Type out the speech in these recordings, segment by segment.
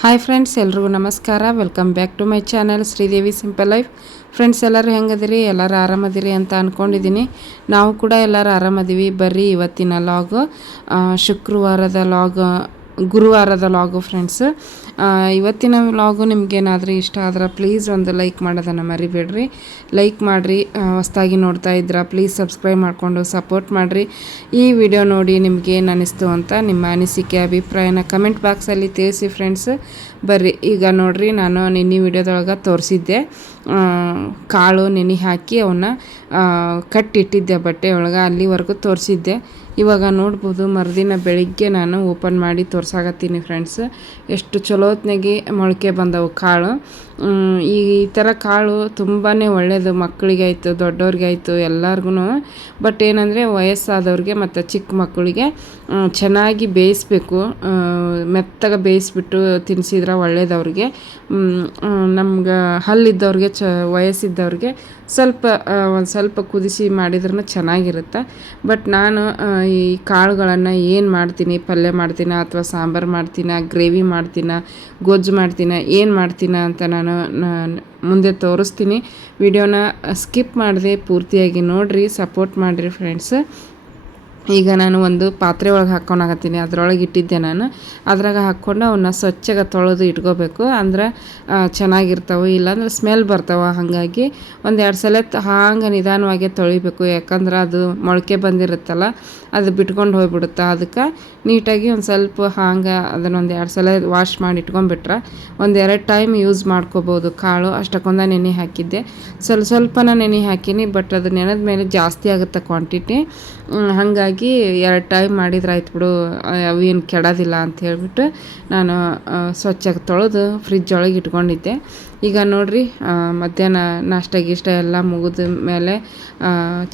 Hi friends ಎಲ್ರಿಗೂ ನಮಸ್ಕಾರ. Welcome back to my channel Sridevi simple life friends ಎಲ್ಲರೂ ಹೆಂಗದಿರಿ? ಎಲ್ಲರೂ ಆರಾಮದಿರಿ ಅಂತ ಅಂದ್ಕೊಂಡಿದ್ದೀನಿ ನಾವು ಕೂಡ ಎಲ್ಲರೂ ಆರಾಮದೀವಿ. ಬರ್ರಿ ಇವತ್ತಿನ ಲಾಗ್ ಶುಕ್ರವಾರದ ಲಾಗ್ ಗುರುವಾರದ ಲಾಗು ಫ್ರೆಂಡ್ಸ್ ಇವತ್ತಿನ ವ್ಲಾಗು ನಿಮಗೇನಾದರೂ ಇಷ್ಟ ಆದ್ರೆ ಪ್ಲೀಸ್ ಒಂದು ಲೈಕ್ ಮಾಡೋದನ್ನು ಮರಿಬೇಡ್ರಿ. ಲೈಕ್ ಮಾಡಿರಿ ಹೊಸ್ದಾಗಿ ನೋಡ್ತಾ ಇದ್ರೆ ಪ್ಲೀಸ್ ಸಬ್ಸ್ಕ್ರೈಬ್ ಮಾಡಿಕೊಂಡು ಸಪೋರ್ಟ್ ಮಾಡಿರಿ. ಈ ವಿಡಿಯೋ ನೋಡಿ ನಿಮಗೆ ಏನು ಅನ್ನಿಸ್ತು ಅಂತ ನಿಮ್ಮ ಅನಿಸಿಕೆ, ಅಭಿಪ್ರಾಯನ ಕಮೆಂಟ್ ಬಾಕ್ಸಲ್ಲಿ ತಿಳಿಸಿ ಫ್ರೆಂಡ್ಸ್ ಬರ್ರಿ, ಈಗ ನೋಡಿರಿ ನಾನು ನಿನ್ನೆ ವಿಡಿಯೋದೊಳಗೆ ತೋರಿಸಿದ್ದೆ. ಕಾಳು ನೆನೆ ಹಾಕಿ ಅವನ್ನ ಕಟ್ಟಿಟ್ಟಿದ್ದೆ ಬಟ್ಟೆ ಒಳಗೆ ಅಲ್ಲಿವರೆಗೂ ತೋರಿಸಿದ್ದೆ. ಇವಾಗ ನೋಡ್ಬೋದು ಮರುದಿನ ಬೆಳಿಗ್ಗೆ ನಾನು ಓಪನ್ ಮಾಡಿ ತೋರ್ಸಾಕತ್ತೀನಿ ಫ್ರೆಂಡ್ಸ್ ಎಷ್ಟು ಚಲೋತ್ನಾಗೆ ಮೊಳಕೆ ಬಂದವು ಕಾಳು. ಈ ಥರ ಕಾಳು ತುಂಬಾ ಒಳ್ಳೆಯದು ಮಕ್ಕಳಿಗಾಯ್ತು, ದೊಡ್ಡವ್ರಿಗಾಯ್ತು ಎಲ್ಲರಿಗೂ ಬಟ್ ಏನಂದರೆ ವಯಸ್ಸಾದವ್ರಿಗೆ ಮತ್ತು ಚಿಕ್ಕ ಮಕ್ಕಳಿಗೆ ಚೆನ್ನಾಗಿ ಬೇಯಿಸ್ಬೇಕು. ಮೆತ್ತಗೆ ಬೇಯಿಸ್ಬಿಟ್ಟು ತಿನ್ನಿಸಿದ್ರೆ ಒಳ್ಳೇದವ್ರಿಗೆ. ನಮ್ಗೆ ಹಲ್ಲಿದ್ದವ್ರಿಗೆ, ಚ, ವಯಸ್ಸಿದ್ದವ್ರಿಗೆ ಸ್ವಲ್ಪ ಒಂದು ಸ್ವಲ್ಪ ಕುದಿಸಿ ಮಾಡಿದ್ರೂ ಚೆನ್ನಾಗಿರುತ್ತೆ. ಬಟ್ ನಾನು ಈ ಕಾಳುಗಳನ್ನು ಏನು ಮಾಡ್ತೀನಿ, ಪಲ್ಯ ಮಾಡ್ತೀನ ಅಥವಾ ಸಾಂಬಾರು ಮಾಡ್ತೀನ, ಗ್ರೇವಿ ಮಾಡ್ತೀನ, ಗೊಜ್ಜು ಮಾಡ್ತೀನ, ಏನು ಮಾಡ್ತೀನ ಅಂತ ನಾನು ಮುಂದೆ ತೋರಿಸ್ತೀನಿ. ವಿಡಿಯೋನ ಸ್ಕಿಪ್ ಮಾಡಿದೆ ಪೂರ್ತಿಯಾಗಿ ನೋಡಿರಿ, ಸಪೋರ್ಟ್ ಮಾಡಿರಿ ಫ್ರೆಂಡ್ಸ್. ಈಗ ನಾನು ಒಂದು ಪಾತ್ರೆ ಒಳಗೆ ಹಾಕ್ಕೊಂಡಾಗತ್ತೀನಿ ಅದರೊಳಗೆ ಇಟ್ಟಿದ್ದೆ ನಾನು. ಅದ್ರಾಗ ಹಾಕ್ಕೊಂಡು ಅವನ್ನ ಸ್ವಚ್ಛಗೆ ತೊಳೆದು ಇಟ್ಕೋಬೇಕು. ಅಂದ್ರೆ ಚೆನ್ನಾಗಿರ್ತಾವೆ, ಇಲ್ಲಾಂದ್ರೆ ಸ್ಮೆಲ್ ಬರ್ತಾವೆ. ಹಾಗಾಗಿ ಒಂದು ಎರಡು ಸಲ ಹಾಂಗೆ ನಿಧಾನವಾಗಿ ತೊಳಿಬೇಕು. ಯಾಕಂದ್ರೆ ಅದು ಮೊಳಕೆ ಬಂದಿರುತ್ತಲ್ಲ ಅದು ಬಿಟ್ಕೊಂಡು ಹೋಗ್ಬಿಡುತ್ತೆ? ಅದಕ್ಕೆ ನೀಟಾಗಿ ಒಂದು ಸ್ವಲ್ಪ ಹಾಂಗೆ ಅದನ್ನೊಂದು ಎರಡು ಸಲ ವಾಶ್ ಮಾಡಿ ಇಟ್ಕೊಂಡ್ಬಿಟ್ರೆ ಒಂದು ಎರಡು ಟೈಮ್ ಯೂಸ್ ಮಾಡ್ಕೋಬೋದು. ಕಾಳು ಅಷ್ಟಕ್ಕೊಂದ ನೆನೆ ಹಾಕಿದ್ದೆ. ಸ್ವಲ್ಪ ಸ್ವಲ್ಪನ ನೆನೆ ಹಾಕೀನಿ ಬಟ್ ಅದು ನೆನೆದ ಮೇಲೆ ಜಾಸ್ತಿ ಆಗುತ್ತೆ ಕ್ವಾಂಟಿಟಿ ಹಾಗಾಗಿ ಎರಡು ಟೈಮ್ ಮಾಡಿದ್ರೆ ಆಯ್ತು ಬಿಡು. ಅವೇನು ಕೆಡೋದಿಲ್ಲ ಅಂತ ಹೇಳಿಬಿಟ್ಟು ನಾನು ಸ್ವಚ್ಛಾಗಿ ತೊಳೆದು ಫ್ರಿಜ್ ಒಳಗೆ ಇಟ್ಕೊಂಡಿದ್ದೆ. ಈಗ ನೋಡಿರಿ ಮಧ್ಯಾಹ್ನ ನಾಷ್ಟ ಗೀಷ್ಟ ಎಲ್ಲ ಮುಗಿದ ಮೇಲೆ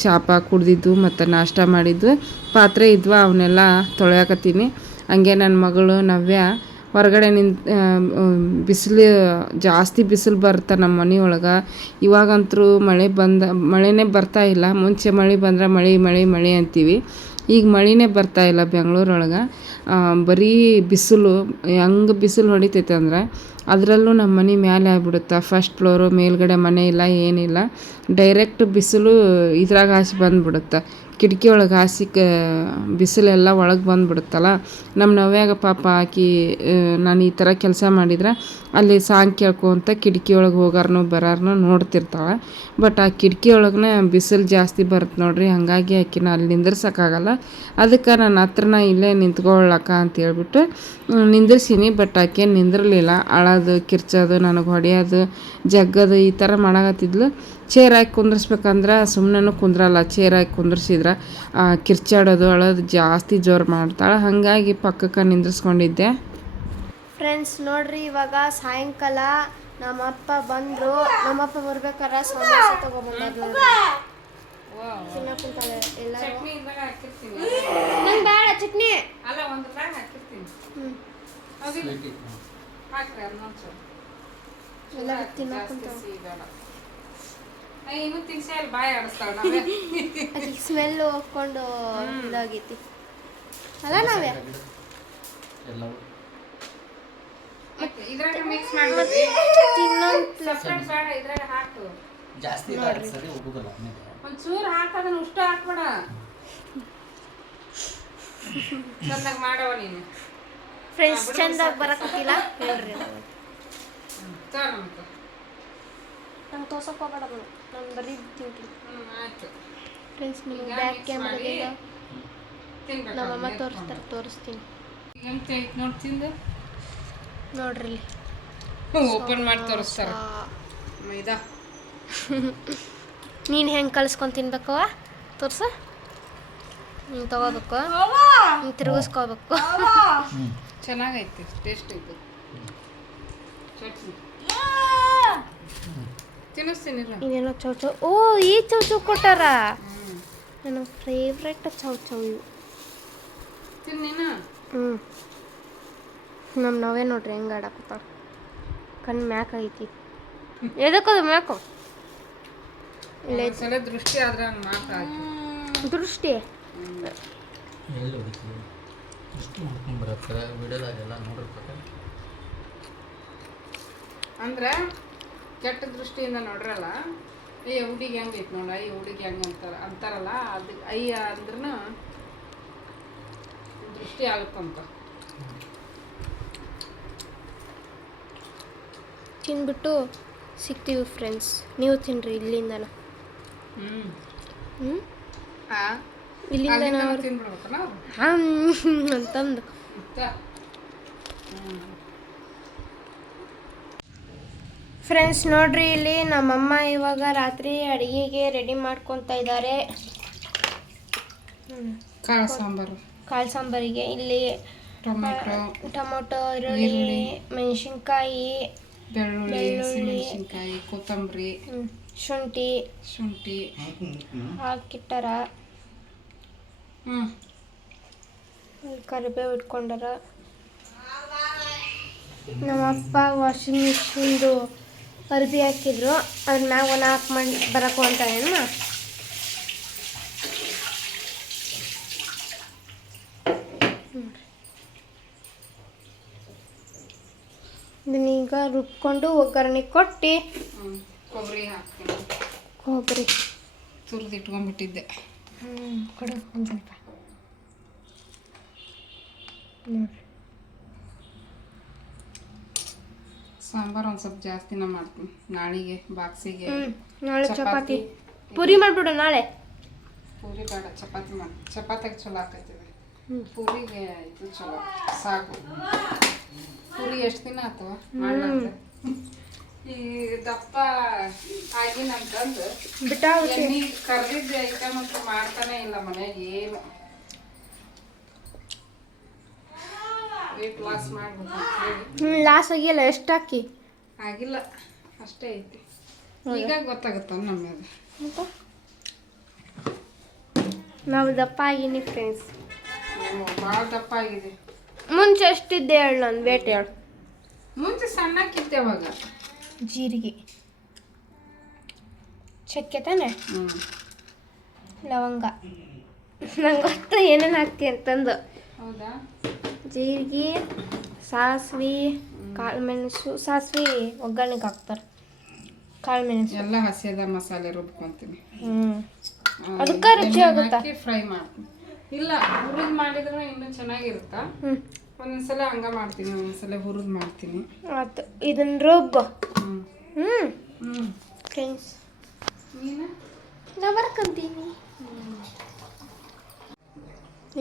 ಚಾಪ ಕುಡ್ದಿದ್ದು ಮತ್ತು ನಾಷ್ಟ ಮಾಡಿದ್ದು. ಪಾತ್ರೆ ಇದ್ವಾ ಅವನ್ನೆಲ್ಲ ತೊಳೆಯಕತ್ತೀನಿ. ಹಂಗೆ ನನ್ನ ಮಗಳು ನವ್ಯ ಹೊರಗಡೆ ನಿಂತು ಬಿಸಿಲು, ಜಾಸ್ತಿ ಬಿಸಿಲು ಬರುತ್ತೆ ನಮ್ಮ ಮನೆಯೊಳಗೆ. ಇವಾಗಂತರೂ ಇವಾಗಂತೂ ಮಳೆ ಬಂದ, ಮಳೆನೇ ಬರ್ತಾ ಇಲ್ಲ. ಮುಂಚೆ ಮಳೆ ಬಂದ್ರೆ ಮಳೆ ಮಳೆ ಮಳೆ ಅಂತೀವಿ. ಈಗ ಮಳೆನೇ ಬರ್ತಾ ಇಲ್ಲ ಬೆಂಗಳೂರೊಳಗೆ. ಬರೀ ಬಿಸಿಲು ಹೆಂಗೆ ಬಿಸಿಲು ಹೊಡಿತೈತೆ ಅಂದ್ರೆ ಅದರಲ್ಲೂ ನಮ್ಮ ಮನೆ ಮೇಲೆ ಆಗ್ಬಿಡುತ್ತೆ. ಫಸ್ಟ್ ಫ್ಲೋರು ಮೇಲ್ಗಡೆ ಮನೆ ಇಲ್ಲ, ಏನಿಲ್ಲ. ಡೈರೆಕ್ಟ್ ಬಿಸಿಲು ಇದ್ರಾಗ ಹಾಸಿ ಬಂದುಬಿಡುತ್ತೆ. ಕಿಟಕಿ ಒಳಗೆ ಹಾಸಿ ಕ, ಬಿಸಿಲೆಲ್ಲ ಒಳಗೆ ಬಂದುಬಿಡುತ್ತಲ್ಲ, ನಮ್ಮ ನವ್ಯಾಗ ಪಾಪ ಆಕಿ ನಾನು ಈ ಥರ ಕೆಲಸ ಮಾಡಿದ್ರೆ ಅಲ್ಲಿ ಸಾಂಗ್ ಕೇಳ್ಕೊಂತ ಕಿಟಕಿ ಒಳಗೆ ಹೋಗಾರನು ಬರಾರನು ನೋಡ್ತಿರ್ತಾಳೆ. ಬಟ್ ಆ ಕಿಟಕಿ ಒಳಗೆ ಬಿಸಿಲು ಜಾಸ್ತಿ ಬರುತ್ತೆ ನೋಡ್ರಿ, ಹಾಗಾಗಿ ಆಕಿನ ಅಲ್ಲಿ ನಿಂದಿರ್ಸೋಕ್ಕಾಗಲ್ಲ. ಅದಕ್ಕೆ ನನ್ನ ಹತ್ರನ ಇಲ್ಲೇ ನಿಂತ್ಕೊಳ್ಳಕ್ಕ ಅಂತ ಹೇಳ್ಬಿಟ್ಟು ನಿಂದಿರ್ಸೀನಿ, ಬಟ್ ಆಕೆ ನಿಂದಿರಲಿಲ್ಲ. ಅಳೋದು, ಕಿರ್ಚೋದು, ನನಗೆ ಹೊಡೆಯೋದು, ಜಗ್ಗೋದು ಈ ಥರ ಮಾಡಕತ್ತಿದ್ಲು. ಚೇರ್ ಹಾಕಿ ಕುಂದ್ರಿಸ್ಬೇಕಂದ್ರೆ ಸುಮ್ಮನೆ ಕುಂದ್ರಲ್ಲ ಚೇರ್ ಹಾಕಿ ಕುಂದ್ರಿಸಿದ್ರೆ ಕಿರ್ಚಾಡೋದು ಅಳೋದು ಜಾಸ್ತಿ ಜೋರು ಮಾಡ್ತಾಳೆ. ಹಾಗಾಗಿ ಪಕ್ಕಕ್ಕೆ ನಿಂದ್ರಿಸ್ಕೊಂಡಿದ್ದೆ. ಫ್ರೆಂಡ್ಸ್ ನೋಡ್ರಿ ಇವಾಗ ಸಾಯಂಕಾಲ ನಮ್ಮಪ್ಪ ಬಂದರು. ನಮ್ಮಪ್ಪ ಬರ್ಬೇಕಾರ ಸಮೋಸ ತಗೊಬಂದ್ರು ತಿನ್ನಕ್ಕಂತಾಳೆ ಎಲ್ಲರೂ. ನಂಗೆ ಬೇಡ ಚಟ್ನಿ. ಎಲ್ಲ ತಿನ್ನಕ್ಕಂತಾವ ಅದಕ್ಕೆ ಸ್ಮೆಲ್ ಹೋಗ್ಕೊಂಡು ಇದಾಗೈತಿ ಅಲ್ಲ ನಾವೇ? ಜಾಸ್ತಿ ಸರಿ ಹೋಗುದಿಲ್ಲ ಒಂಚೂರು ಹಾಕದನ್ನ ಉಷ್ಟ ಹಾಕ್ಬೇಡ. ಚಂದಾಗ ಮಾಡವ ನೀನು. ಫ್ರೆಂಡ್ಸ್ ಚಂದಾಗಿ ಬರಕತ್ತಿಲ್ಲ? ಹೇಳ್ರಿ ನಂಗೆ ತೋರ್ಸಕ್ಕೆ ಹೋಗ್ಬೇಡ ನಾನು ಆಯ್ತು. ಫ್ರೆಂಡ್ಸ್ ನಿಮ್ಗೆ ಬ್ಯಾಕ್ ಕ್ಯಾಮ್ರಾದಿಂದ ನಮ್ಮಮ್ಮ ತೋರಿಸ್ತಾರೆ ತೋರಿಸ್ತೀನಿ. ನೋಡ್ರಿ ಇಲ್ಲಿ. ಓಪನ್ ಮಾಡಿ ತೋರಿಸ್ತಾರ. ಮೈದಾ ನೀನು ಹೆಂಗೆ ಕಲ್ಸ್ಕೊಂಡು ತಿನ್ಬೇಕವ ತೋರ್ಸ. ಹಿಂಗೆ ತಗೋಬೇಕು. ಹಿಂಗೆ ತಿರುಗಿಸ್ಕೋಬೇಕು. ಚೆನ್ನಾಗೈತಿ ಟೇಸ್ಟ್ ಐತೆ. ಚಟ್ನಿ. ತಿನ್ನಿಸ್ತೀನಿ ಇದೇನೋ ಚೌ ಚೌ ಓ ಈ ಚೌ ಚೌ ಕೊಟ್ಟಾರ? ನನ್ನ ಫೇವ್ರೆಟ್ ಚೌ ಚೌ ಇವು. ತಿನ್ನೇನು ಹ್ಞೂ ನಮ್ಮ ನಾವೇ ನೋಡ್ರಿ ಹೆಂಗೆ ಆಡಕತ್ತಾಳ. ಕಣ್ಣು ಮ್ಯಾಕ್ ಐತಿ. ಎದಕ್ಕದು ಮ್ಯಾಕು? ಇಲ್ಲೇ. ಸಲ ದೃಷ್ಟಿ ಆದ್ರೆ ದೃಷ್ಟಿ? ಎಲ್ಲಿ ಮಾಡ್ಕೊಂಡು ಅಂದ್ರೆ? ಕೆಟ್ಟ ದೃಷ್ಟಿಯಿಂದ ನೋಡ್ರಲ್ಲ ಅಯ್ಯ ಹುಡುಗಿ ಹೆಂಗ್ ಐತೆ ನೋಡ ಅಯ್ಯ ಹುಡುಗಿ ಹೆಂಗೆ ಅಂತಾರ ಅಂತಾರಲ್ಲ ಅದು ಅಯ್ಯ ಅಂದ್ರೂ ದೃಷ್ಟಿ ಆಗುತ್ತಂತ. ತಿನ್ಬಿಟ್ಟು ಸಿಗ್ತೀವಿ ಫ್ರೆಂಡ್ಸ್ ನೀವು ತಿನ್ರಿ ಇಲ್ಲಿಂದನ? ಹ್ಞೂ ಇಲ್ಲಿಂದ ಅಂತಂದು ಮತ್ತ ಹ್ಞೂ ಫ್ರೆಂಡ್ಸ್ ನೋಡ್ರಿ ಇಲ್ಲಿ ನಮ್ಮಮ್ಮ ಇವಾಗ ರಾತ್ರಿ ಅಡಿಗೆಗೆ ರೆಡಿ ಮಾಡ್ಕೊಂತ ಇದ್ದಾರೆ ಕಾಳು ಸಾಂಬಾರು. ಕಾಳು ಸಾಂಬಾರಿಗೆ ಇಲ್ಲಿ ಟೊಮೆಟೊ ಟೊಮೊಟೊ ಈರುಳ್ಳಿ. ಮೆಣಸಿನ್ಕಾಯಿ ಬೆಳ್ಳುಳ್ಳಿ. ಕೊತ್ತಂಬರಿ ಶುಂಠಿ ಶುಂಠಿ. ಹಾಕಿಟ್ಟಾರ. ಕರಿಬೇವು ಇಟ್ಕೊಂಡಾರ. ನಮ್ಮಪ್ಪ ವಾಷಿಂಗ್ ಮಿಷಿನ್ದು ಅರ್ಬಿ ಹಾಕಿದ್ರು. ಅದ್ರ ಮ್ಯಾಗ ಒಂದು ಹಾಕಿ ಮಾಡಿ ಬರಕು ಅಂತ ಏನು ಇದನ್ನೀಗ ರುಬ್ಕೊಂಡು ಒಗ್ಗರಣೆ ಕೊಟ್ಟು. ಕೊಬ್ಬರಿ ಹಾಕ್ತೀನಿ. ಕೊಬ್ಬರಿ. ತುರಿದು ಇಟ್ಕೊಂಡ್ಬಿಟ್ಟಿದ್ದೆ ಹ್ಞೂ ಕೊಡು ಒಂದು ಸ್ವಲ್ಪ. ನೋಡ್ರಿ ಸಾಂಬಾರು ಒಂದು ಸ್ವಲ್ಪ ಜಾಸ್ತಿನ ಮಾಡ್ತೀನಿ. ನಾಳೆಗೆ ಬಾಕ್ಸಿಗೆ ನಾಳೆ ಚಪಾತಿ. ಪೂರಿ ಮಾಡಿಬಿಡು ನಾಳೆ? ಪೂರಿ ಬೇಡ ಚಪಾತಿ ಮಾಡಿ ಚಪಾತಿಗೆ ಚಲೋ ಆಕೈತಿದೆ. ಪೂರಿಗೆ ಇದು ಚಲೋ ಸಾಕು ಪೂರಿ ಎಷ್ಟು ದಿನ ಆತವ ಈ ದಪ್ಪ ಆಗಿನಂತಂದು ಅಂತಂದು ಎಣ್ಣೆ ಕರ್ದಿದ್ದ ಐಟಮ್ ಅಂತ ಮಾಡ್ತಾನೆ ಇಲ್ಲ ಮನೆಗೆ ಏನು. ವೇಟ್ ಲಾಸ್ ಮಾಡ್ಬೇಕು ಹ್ಞೂ ಲಾಸ್ ಆಗಿಲ್ಲ ಎಷ್ಟು ಹಾಕಿ? ಆಗಿಲ್ಲ ಅಷ್ಟೇ ಐತಿ. ಈಗ ಗೊತ್ತಾಗುತ್ತ ನಮ್ಗೆ ಮತ್ತೆ? ನಾವು ದಪ್ಪ ಆಗೀನಿ ಫ್ರೆಂಡ್ಸ್ ಭಾಳ ದಪ್ಪ ಆಗಿದೆ. ಮುಂಚೆ ಎಷ್ಟಿದ್ದೆ ಹೇಳು ನನ್ನ ವೇಟ್ ಹೇಳು. ಮುಂಚೆ ಸಣ್ಣಕ್ಕಿದ್ದೆ ಅವಾಗ ಜೀರಿಗೆ. ಚಕ್ಕೆ ತಾನೆ? ಹ್ಞೂ ಲವಂಗ. ನಂಗೆ ಗೊತ್ತ ಏನೇನು ಹಾಕ್ತಿ ಅಂತಂದು. ಹೌದಾ? ಜೀರಿಗೆ ಸಾಸಿವೆ ಕಾಳು ಮೆಣಸು ಸಾಸ್ವೆ ಒಗ್ಗರಣೆಗೆ ಹಾಕ್ತಾರೆ. ಕಾಳು ಮೆಣಸು ಎಲ್ಲ ಹಸಿದ ಮಸಾಲೆ ರುಬ್ಕೊಂತೀನಿ. ಹ್ಞೂ ಅದಕ್ಕೆ ರುಚಿ ಆಗುತ್ತೆ? ಹಾಕಿ ಫ್ರೈ ಮಾಡ್ತೀನಿ. ಇಲ್ಲ ಹುರಿದು ಮಾಡಿದ್ರೆ ಇನ್ನೂ ಚೆನ್ನಾಗಿರುತ್ತಾ? ಒಂದೊಂದ್ಸಲ ಹಂಗ ಮಾಡ್ತೀನಿ ಒಂದೊಂದ್ಸಲ ಹುರಿದ್ ಮಾಡ್ತೀನಿ. ಆಯ್ತು ಇದನ್ನ ರುಬ್ ಹ್ಞೂ ಹ್ಞೂ ಫ್ರೆಂಡ್ಸ್ ನೀನು? ನಾ ಬರ್ಕಂತೀನಿ.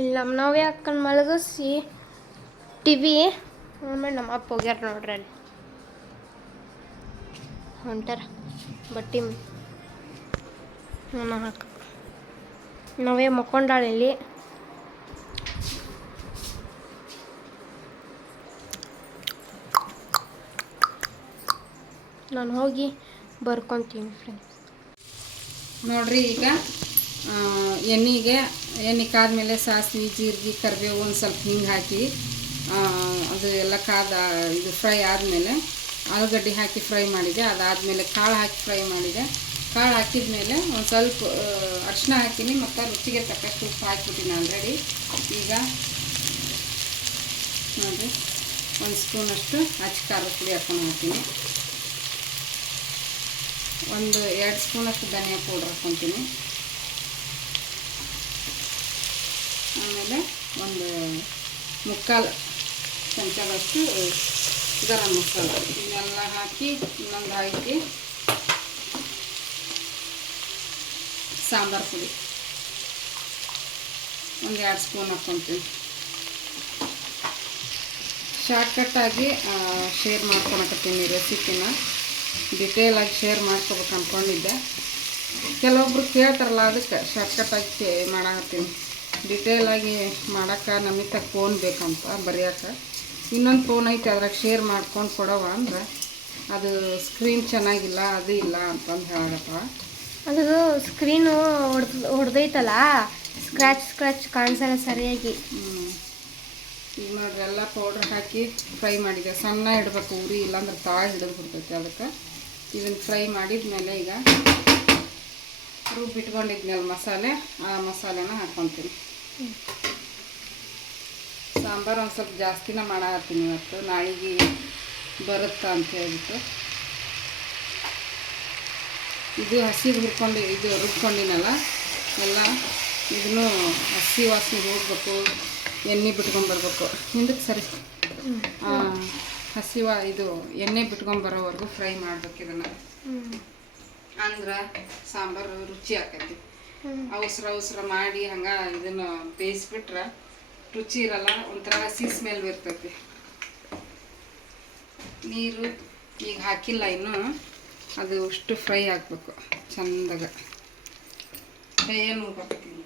ಇಲ್ಲ ನಾವು ಹಾಕೊಂಡು ಮಲಗಿಸಿ ಟಿವಿ. ಆಮೇಲೆ ನಮ್ಮ ಅಪ್ಪ ಹೋಗ್ಯಾರ ನೋಡ್ರಿ ಅಲ್ಲಿ. ಹೊಂಟಾರ. ಬಟ್ಟಿ ನಮ್ಮ ಹಾಕ ನಾವೇ ಮಕ್ಕೊಂಡಾಳ ಇಲ್ಲಿ. ನಾನು ಹೋಗಿ ಬರ್ಕೊತೀನಿ ಫ್ರೆಂಡ್ಸ್ ನೋಡ್ರಿ ಈಗ ಎಣ್ಣೆಗೆ ಎಣ್ಣೆ ಕಾದ್ಮೇಲೆ ಸಾಸಿವೆ, ಜೀರಿಗೆ, ಕರಿಬೇವು ಒಂದು ಸ್ವಲ್ಪ ಹಿಂಗೆ ಹಾಕಿ ಅದು ಎಲ್ಲ ಕಾದ, ಇದು ಫ್ರೈ ಆದಮೇಲೆ ಆಲೂಗಡ್ಡೆ ಹಾಕಿ ಫ್ರೈ ಮಾಡಿದೆ. ಅದಾದಮೇಲೆ ಕಾಳು ಹಾಕಿ ಫ್ರೈ ಮಾಡಿದೆ. ಕಾಳು ಹಾಕಿದ್ಮೇಲೆ ಒಂದು ಸ್ವಲ್ಪ ಅರಿಶಿನ ಹಾಕಿನಿ, ಮತ್ತು ರುಚಿಗೆ ತಕ್ಕಷ್ಟು ಉಪ್ಪು ಹಾಕ್ಬಿಟ್ಟಿನಿ ಆಲ್ರೆಡಿ ಈಗ ನೋಡಿ, ಒಂದು ಸ್ಪೂನಷ್ಟು ಅಚ್ಚಿ ಖಾರದ ಪುಡಿ ಹಾಕೊಂಡು ಹಾಕ್ತೀನಿ. ಒಂದು ಎರಡು ಸ್ಪೂನಷ್ಟು ಧನಿಯಾ ಪೌಡ್ರ್ ಹಾಕ್ಕೊತೀನಿ ಆಮೇಲೆ ಒಂದು ಮುಕ್ಕಾಲು ಚಮಚದಷ್ಟು ಗರಂ ಮಸಾಲ. ಇವನ್ನೆಲ್ಲ ಹಾಕಿ, ಇನ್ನೊಂದು ಹಾಕಿ, ಸಾಂಬಾರು ಪುಡಿ. ಒಂದು ಎರಡು ಸ್ಪೂನ್ ಹಾಕ್ಕೊತೀವಿ ಶಾರ್ಟ್ಕಟ್ಟಾಗಿ ಶೇರ್ ಮಾಡ್ಕೊಳಕತ್ತೀನಿ ರೆಸಿಪಿನ ಡಿಟೇಲಾಗಿ ಶೇರ್ ಮಾಡ್ಕೋಬೇಕು ಅಂದ್ಕೊಂಡಿದ್ದೆ ಕೆಲವೊಬ್ರು ಕೇಳ್ತಾರಲ್ಲ, ಅದಕ್ಕೆ ಶಾರ್ಟ್ಕಟ್ಟಾಗಿ ಡಿಟೇಲ್ ಡಿಟೇಲಾಗಿ ಮಾಡೋಕ್ಕೆ ನಮಗೆ ಫೋನ್ ಬೇಕಂತ, ಬರೆಯೋಕೆ. ಇನ್ನೊಂದು ಫೋನ್ ಐತೆ ಅದ್ರಾಗ ಶೇರ್ ಮಾಡ್ಕೊಂಡು ಕೊಡವ ಅಂದ್ರೆ ಅದು ಸ್ಕ್ರೀನ್ ಚೆನ್ನಾಗಿಲ್ಲ ಅದು ಇಲ್ಲ ಅಂತಂದು ಹೇಳಪ್ಪ ಅದು ಸ್ಕ್ರೀನು ಹೊಡ್ದು ಹೊಡೆದೈತಲ್ಲ ಸ್ಕ್ರ್ಯಾಚ್ ಸ್ಕ್ರ್ಯಾಚ್ ಕಾಣಿಸಲ್ಲ ಸರಿಯಾಗಿ. ಹ್ಞೂ ಈಗ ನೋಡ್ರಿ ಎಲ್ಲ ಪೌಡ್ರ್ ಹಾಕಿ ಫ್ರೈ ಮಾಡಿದೆ. ಸಣ್ಣ ಇಡಬೇಕು ಉರಿ ಇಲ್ಲಾಂದ್ರೆ ತಾಳ ಹಿಡಿದು ಬಿಡ್ತೈತೆ ಅದಕ್ಕೆ. ಇದನ್ನು ಫ್ರೈ ಮಾಡಿದ ಮೇಲೆ ಈಗ ರುಬ್ಬಿಟ್ಕೊಂಡಿದ್ಮೇಲೆ ಮಸಾಲೆ ಆ ಮಸಾಲೆನ ಹಾಕ್ಕೊತೀನಿ ಸಾಂಬಾರು ಒಂದು ಸ್ವಲ್ಪ ಜಾಸ್ತಿನೇ ಮಾಡಾಕತ್ತೀನಿ ಇವತ್ತು. ನಾಳೆಗೆ ಬರುತ್ತಾ ಅಂತ ಹೇಳ್ಬಿಟ್ಟು. ಇದು ಹಸಿಗೆ ಹುರ್ಕೊಂಡು ಇದು ರುಬ್ಕೊಂಡಿನಲ್ಲ ಎಲ್ಲ ಇದನ್ನು ಹಸಿ ವಾಸನೆ ಹೋಗ್ಬೇಕು ಎಣ್ಣೆ ಬಿಟ್ಕೊಂಬರ್ಬೇಕು. ಹಿಂದಕ್ಕೆ ಸರಿ. ಹಸಿ ವಾ ಇದು ಎಣ್ಣೆ ಬಿಟ್ಕೊಂಬರೋವರೆಗೂ ಫ್ರೈ ಮಾಡ್ಬೇಕು ಇದನ್ನು. ಅಂದ್ರೆ ಸಾಂಬಾರು ರುಚಿ ಆಕೈತಿ. ಅವಸರ ಅವಸರ ಮಾಡಿ ಹಂಗೆ ಇದನ್ನು ಬೇಯಿಸ್ಬಿಟ್ರೆ ರುಚಿ ಇರಲ್ಲ ಒಂಥರ ಹಸಿ ಸ್ಮೆಲ್ ಬರ್ತೈತಿ ನೀರು ಈಗ ಹಾಕಿಲ್ಲ ಇನ್ನು ಅದು ಅಷ್ಟು ಫ್ರೈ ಹಾಕ್ಬೇಕು ಚಂದಾಗ. ಏನು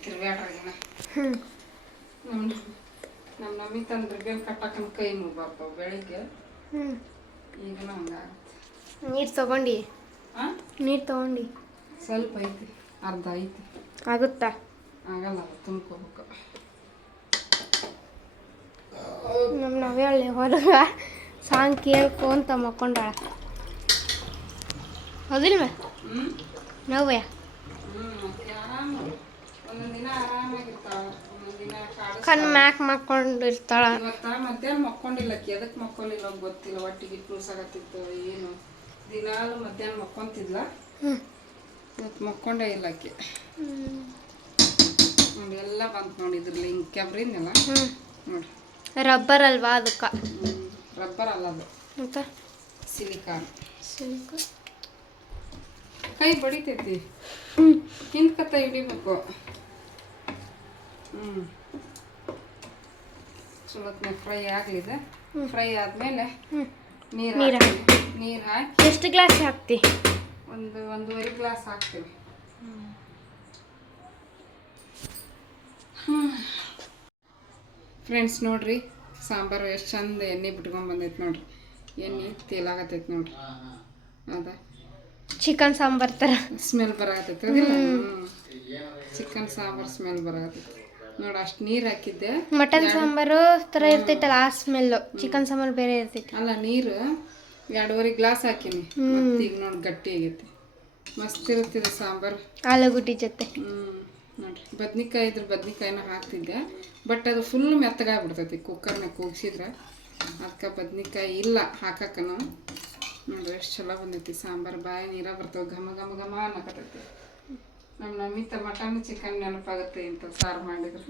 ತಿರ್ಗಾಡ್ರಾಗಿನ ನಮ್ಮ ನಮ್ಮ ನಮ್ಮಿ ತಂದ್ರೆ ಬೇಲ್ ಕಟ್ಟಕ್ಕನ ಕೈ ಮುಗಬಾರ್ದು ಬೆಳಿಗ್ಗೆ. ಈಗ ಹಂಗಾಗುತ್ತೆ ನೀರು ತಗೊಂಡು? ನೀರು ತಗೊಂಡು? ಸ್ವಲ್ಪ ಐತಿ ಅರ್ಧ ಐತಿ. ಆಗುತ್ತಾ? ಆಗಲ್ಲ ತುಂಬ್ಕೋಬೇಕು. ನಮ್ಮ ನವ್ಯಾಳೆ ಹೊರಗೆ ಸಾಂಗ್ ಕೇಳ್ಕೊಂತ ಮಕ್ಕೊಂಡಾಳ. ನವ್ಯ? ಒಂದೊಂದ್ ದಿನ ಆರಾಮಾಗಿರ್ತಾಳ ಒಂದೊಂದ್ ದಿನ ಕಾಡಿಸ್ತಾಳ. ಕಣ್ ಮ್ಯಾಕ್ ಮಕ್ಕೊಂಡಿರ್ತಾಳ. ಇವತ್ತ ಮಧ್ಯಾಹ್ನ ಮಕ್ಕೊಂಡಿಲ್ಲ ಆಕಿ ಎದಕ್ ಮಕ್ಕೊಂಡಿಲ್ಲ ಗೊತ್ತಿಲ್ಲ. ಒಟ್ಟಿಗೆ ಕೂಸಾಗತ್ತಿತ್ತು ಏನು? ದಿನಾಲು ಮಧ್ಯಾಹ್ನ ಮಕ್ಕೊಂತಿದ್ಲ. ಇವತ್ತು ಮಕ್ಕೊಂಡೇ ಇಲ್ಲ ಆಕೆ ನೋಡಿ ಎಲ್ಲ ಬಂತು ನೋಡಿ ಇದ್ರಲ್ಲಿ ಹಿಂಗೆ ಕೆಬ್ರಿಂದಲ್ಲ ನೋಡಿ. ರಬ್ಬರ್ ಅಲ್ವಾ ಅದಕ್ಕೆ ರಬ್ಬರ್ ಅಲ್ಲ ಅದು. ಮತ್ತೆ? ಸಿಲಿಕಾನ್ ಸಿಲಿಕಾನ್ ಕೈ ಬಡಿತೈತಿ. ಹ್ಞೂ ಹಿಂದ್ ಕತ್ತ ಹಿಡಿಬೇಕು ಹ್ಞೂ ಚಲೋತ್ನ ಫ್ರೈ ಆಗಲಿದೆ. ಫ್ರೈ ಆದಮೇಲೆ ನೀರು ನೀರು ನೀರ್ ಹಾಕಿ. ಎಷ್ಟು ಗ್ಲಾಸ್ ಹಾಕ್ತಿ? ಒಂದು ಒಂದೂವರೆ ಗ್ಲಾಸ್ ಹಾಕ್ತೀನಿ. ಫ್ರೆಂಡ್ಸ್ ನೋಡ್ರಿ ಸಾಂಬಾರು ಎಷ್ಟು ಚಂದ ಎಣ್ಣೆ ಬಿಟ್ಕೊಂಡ್ ಬಂದೈತೆ ನೋಡ್ರಿ. ಎಣ್ಣೆ ತೇಲಾಗತ್ತೈತೆ ನೋಡ್ರಿ. ಅದ ಚಿಕನ್ ಸಾಂಬಾರ್ ಥರ ಸ್ಮೆಲ್ ಬರಾಕತ್ತೈತೆ ಅದಿಲ್ಲ? ಚಿಕನ್ ಸಾಂಬಾರು ಸ್ಮೆಲ್ ಬರಾಕತ್ತೈತಿ ನೋಡಿ ಅಷ್ಟು ನೀರು ಹಾಕಿದ್ದೆ. ಮಟನ್ ಸಾಂಬಾರು ಥರ ಇರ್ತೈತಲ್ಲ ಆ ಸ್ಮೆಲ್ಲು ಚಿಕನ್ ಸಾಂಬಾರು ಬೇರೆ ಇರ್ತೈತಿ. ಅಲ್ಲ ನೀರು ಎರಡೂವರೆ ಗ್ಲಾಸ್ ಹಾಕಿನಿ. ಈಗ ನೋಡಿ ಗಟ್ಟಿ ಆಗೈತಿ. ಮಸ್ತ್ ಇರುತ್ತಿದೆ ಸಾಂಬಾರು. ಆಲೂಗುಡ್ಡಿ ಜೊತೆ. ಹ್ಞೂ ನೋಡ್ರಿ. ಬದ್ನಿಕಾಯಿ ಇದ್ರ ಬದ್ನಿಕಾಯಿನ ಹಾಕ್ತಿದ್ದೆ. ಬಟ್ ಅದು ಫುಲ್ ಮೆತ್ತಗಾಗ್ಬಿಡ್ತೈತಿ ಕುಕ್ಕರ್ನ ಕೂಗ್ಸಿದ್ರೆ. ಅದಕ್ಕೆ ಬದ್ನಿಕಾಯಿ ಇಲ್ಲ ಹಾಕಕ್ಕನು. ನೋಡ್ರಿ ಎಷ್ಟು ಚಲೋ ಬಂದೈತಿ ಸಾಂಬಾರು ಬಾಯಿ ನೀರ ಬರ್ತವೆ ಘಮ ಘಮ ಘಮ ಅನ್ನಕತ್ತೈತಿ. ನಮ್ಮ ನಮ್ಮಿತ ಮಟನ್ ಚಿಕನ್ ನೆನಪಾಗುತ್ತೆ ಇಂಥ ಸಾರು ಮಾಡಿದ್ರೆ.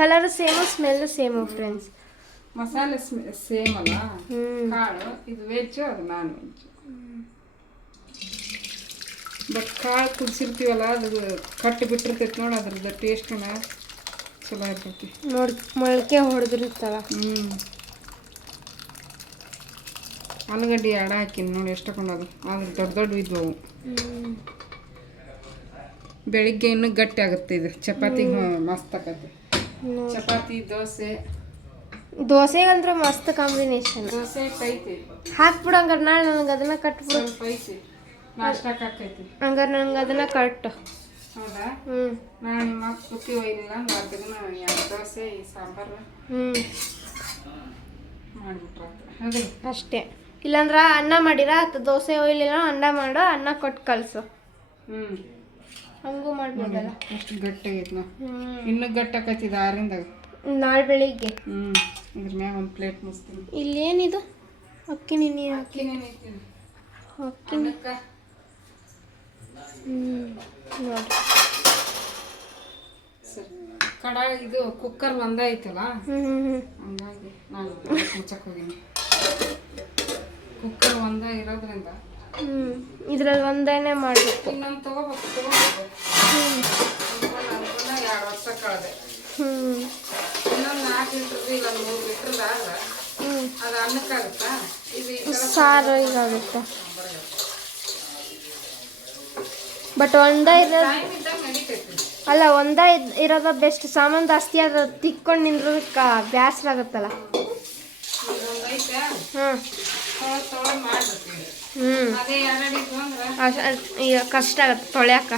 Colour same smell same friends ಮಸಾಲೆ ಸೇಮ್ ಅಲ್ಲ? ಕಾಳು ಇದು ವೆಜ್ ಅದು ನಾನ್ ವೆಜ್ ಬಟ್ ಕಾಳು ಕುದಿಸಿರ್ತೀವಲ್ಲ ಅದು ಕಟ್ಟು ಬಿಟ್ಟಿರ್ತೈತಿ ನೋಡಿ ಅದ್ರದ್ದು ಟೇಸ್ಟ್ನ ಚಲೋ ಇರ್ತೈತಿ. ನೋಡಿ ಮೊಳಕೆ ಹೊಡೆದಿರ್ತಲ್ಲ ಹ್ಞೂ ಆಲೂಗಡ್ಡೆ ಎಡ ಹಾಕಿನಿ ನೋಡಿ ಎಷ್ಟು ಹಾಕೊಂಡದು ಆದ್ರೆ ದೊಡ್ಡ ದೊಡ್ಡ ಇದ್ವು. ಬೆಳಿಗ್ಗೆ ಇನ್ನೂ ಗಟ್ಟಿ ಆಗುತ್ತೆ ಇದು. ಚಪಾತಿಗೆ ಮಸ್ತ್ ಆಗತ್ತೆ ಚಪಾತಿ ದೋಸೆ. ದೋಸೆ ಅಂದ್ರೆ ಮಸ್ತ್ ಕಾಂಬಿನೇಷನ್. ದೋಸೆ ಐತಿ ಹಾಕ್ಬಿಡು ಹಂಗಾರೆ ನಾಳೆ ನನಗೆ ಅದನ್ನ ಕಟ್ಬಿಡು. ಐತಿ ನಾಷ್ಟಕ್ಕೆ ಆಕೈತಿ ಹಂಗಾರೆ ನನಗೆ ಅದನ್ನ ಕಟ್ಟು ಹೌದಾ? ಹ್ಞೂ ನಾನು ನಿಮ್ಮ ಅಕ್ಕ ಸುತ್ತಿ ಒಯ್ಲಿಲ್ಲ ಅದನ್ನ ಎರಡು ದೋಸೆ ಈ ಸಾಂಬಾರು ಹ್ಞೂ ಮಾಡಿಬಿಟ್ರಾತು ಅದೇ ಅಷ್ಟೇ. ಇಲ್ಲಾಂದ್ರ ಅನ್ನ ಮಾಡಿರ? ಆತ ದೋಸೆ ಒಯ್ಲಿಲ್ಲ ಅನ್ನ ಮಾಡೋ ಅನ್ನ ಕೊಟ್ಟು ಕಲ್ಸು ಹ್ಞೂ ಹಂಗೂ ಮಾಡ್ಬೋದಲ್ಲ. ಅಷ್ಟು ಗಟ್ಟಿಗೈತಿ ನಾವು ಇನ್ನೂ ಗಟ್ಟಾಕೈತಿದ ಆರಿಂದಾಗ ನಾಳೆ ಬೆಳಿಗ್ಗೆ. ಹ್ಞೂ ಇದ್ರ ಮ್ಯಾಗ ಒಂದು ಪ್ಲೇಟ್ ಮುಸ್ತೀನಿ ಇಲ್ಲೇನಿದು? ಅಕ್ಕಿ ನೀನು ಅಕ್ಕಿ ನೀನು ಅಕ್ಕಿ ನೋಡಿ ಸರಿ ಕಡಾಯಿ ಇದು ಕುಕ್ಕರ್ ಒಂದೇ ಐತಲ್ಲ? ಹಂಗಾಗಿ ನಾನು ಮುಚ್ಚಕ್ಕೆ ಹೋಗಿನಿ. ಕುಕ್ಕರ್ ಒಂದೇ ಇರೋದ್ರಿಂದ. ಹ್ಞೂ ಇದ್ರಲ್ಲಿ ಒಂದೇನೆ ಮಾಡಬೇಕು. ಇನ್ನೊಂದು ತಗೋಬೇಕು ತಗೋಬೇಕು. ಎರಡು ವರ್ಷ ಕಳೆದೆ. ಹ್ಞೂ ಇನ್ನೊಂದು ನಾಲ್ಕು ಲೀಟ್ರದ್ದು ಇಲ್ಲ ಮೂರು ಲೀಟ್ರದ್ದು ಆದ್ರೆ ಅದು ಅನ್ನಕ್ಕಾಗುತ್ತಾ? ಇದು ಸಾರು ಇದಾಗುತ್ತೆ. ಬಟ್ ಒಂದ ಅಲ್ಲ, ಒಂದ ಇರೋದ ಬೆಸ್ಟ್ ಸಾಮಾನು ಜಾಸ್ತಿ ಅದ ತಿಕ್ಕೊಂಡು ನಿಂದ್ರದಕ್ಕೆ ಬ್ಯಾಸ್ರ ಆಗುತ್ತಲ್ಲ. ಹ್ಞೂ ಕಷ್ಟ ಆಗತ್ತೆ ತೊಳ್ಯಾಕ.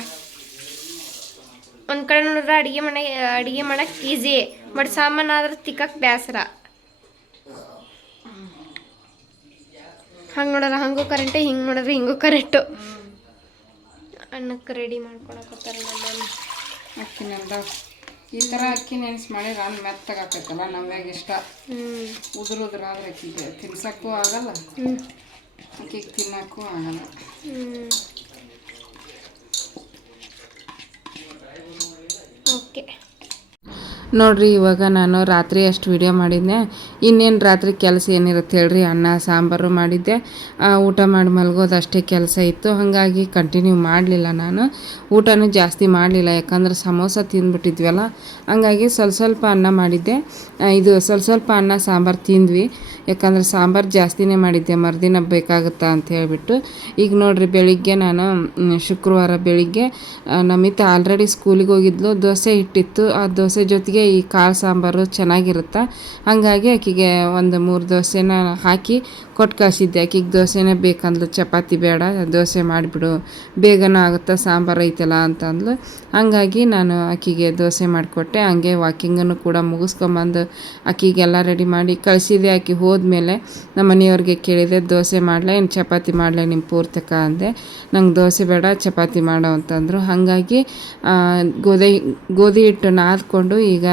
ಒಂದು ಕಡೆ ನೋಡಿದ್ರೆ ಅಡುಗೆ ಮನೆ, ಅಡುಗೆ ಮಾಡಕ್ಕೆ ಈಸಿ ಬಟ್ ಸಾಮಾನು ಆದ್ರೆ ತಿಕ್ಕಕ್ಕೆ ಬೇಸರ ಹಂಗೆ ನೋಡಿದ್ರೆ ಹಂಗೂ ಕರೆಂಟ್ ಹಿಂಗೆ ನೋಡಿದ್ರೆ ಹಿಂಗೂ ಕರೆಂಟು ಅನ್ನಕ್ಕೆ ರೆಡಿ ಮಾಡ್ಕೊಳಕತ್ತಾರ ನಮ್ಮಲ್ಲಿ ಅಕ್ಕಿ ನೆಂದ. ಈ ಥರ ಅಕ್ಕಿ ನೆನೆಸಿ ಮಾಡಿದ್ರೆ ಅನ್ನ ಮೆತ್ತಗಾಕೈತಲ್ಲ ನಮ್ಗೆ ಇಷ್ಟ. ಉದುರು ಉದುರು ಆದರೆ ಅಕ್ಕಿಗೆ ತಿನ್ಸಕ್ಕೂ ಆಗಲ್ಲ. ಅಕ್ಕಿಗೆ ತಿನ್ನಕ್ಕೂ ಆಗಲ್ಲ. ಓಕೆ. ನೋಡ್ರಿ, ಇವಾಗ ನಾನು ರಾತ್ರಿ ಅಷ್ಟು ವಿಡಿಯೋ ಮಾಡಿದ್ದೆ ಇನ್ನೇನು ರಾತ್ರಿ ಕೆಲಸ ಏನಿರುತ್ತೆ ಹೇಳ್ರಿ, ಅನ್ನ, ಸಾಂಬಾರು ಮಾಡಿದ್ದೆ. ಊಟ ಮಾಡಿ ಮಲ್ಗೋದು ಅಷ್ಟೇ ಕೆಲಸ ಇತ್ತು. ಹಾಗಾಗಿ ಕಂಟಿನ್ಯೂ ಮಾಡಲಿಲ್ಲ ನಾನು. ಊಟನೂ ಜಾಸ್ತಿ ಮಾಡಲಿಲ್ಲ, ಯಾಕಂದ್ರೆ ಸಮೋಸ ತಿಂದ್ಬಿಟ್ಟಿದ್ವಲ್ಲ. ಹಂಗಾಗಿ ಸ್ವಲ್ಪ ಸ್ವಲ್ಪ ಅನ್ನ ಮಾಡಿದ್ದೆ. ಇದು ಸ್ವಲ್ಪ ಸ್ವಲ್ಪ ಅನ್ನ, ಸಾಂಬಾರು ತಿಂದ್ವಿ. ಯಾಕಂದ್ರೆ ಸಾಂಬಾರು ಜಾಸ್ತಿನೇ ಮಾಡಿದ್ದೆ, ಮರುದಿನ ಬೇಕಾಗುತ್ತಾ ಅಂತ ಹೇಳಿಬಿಟ್ಟು. ಈಗ ನೋಡಿರಿ, ಬೆಳಿಗ್ಗೆ ನಾನು ಶುಕ್ರವಾರ ಬೆಳಿಗ್ಗೆ ನಮಿತ ಆಲ್ರೆಡಿ ಸ್ಕೂಲಿಗೆ ಹೋಗಿದ್ಲು. ದೋಸೆ ಇಟ್ಟಿತ್ತು ಆ ದೋಸೆ ಜೊತೆಗೆ ಈ ಕಾಳು ಸಾಂಬಾರು ಚೆನ್ನಾಗಿರುತ್ತೆ? ಹಾಗಾಗಿ ಆಕೆಗೆ ಒಂದು ಮೂರು ದೋಸೆನ ಹಾಕಿ ಕೊಟ್ಟು ಕಳಿಸಿದ್ದೆ. ಆಕಿಗೆ ದೋಸೆನೇ ಬೇಕಂದ್ಲು. ಚಪಾತಿ ಬೇಡ, ದೋಸೆ ಮಾಡಿಬಿಡು. ಬೇಗನ ಆಗುತ್ತಾ? ಸಾಂಬಾರು ಐತಲ್ಲ ಅಂತ ಅಂದ್ಲು ಹಂಗಾಗಿ ನಾನು ಆಕಿಗೆ ದೋಸೆ ಮಾಡಿಕೊಟ್ಟೆ. ಹಂಗೆ ವಾಕಿಂಗನ್ನು ಕೂಡ ಮುಗಿಸ್ಕೊಂಬಂದು ಆಕಿಗೆಲ್ಲ ರೆಡಿ ಮಾಡಿ ಕಳಿಸಿದೆ ಆಕಿ ಹೋದ್ಮೇಲೆ ನಮ್ಮ ಮನೆಯವ್ರಿಗೆ ಕೇಳಿದೆ, ದೋಸೆ ಮಾಡಲೇ? ಏನು ಚಪಾತಿ ಮಾಡಲೇ? ನಿಮ್ಮ ಪೂರ್ತಕ? ಅಂದೆ. ನಂಗೆ ದೋಸೆ ಬೇಡ, ಚಪಾತಿ ಮಾಡೋ ಅಂತಂದರು. ಹಾಗಾಗಿ ಗೋಧಿ ಗೋಧಿ ಹಿಟ್ಟು ನಾದ್ಕೊಂಡು ಈಗ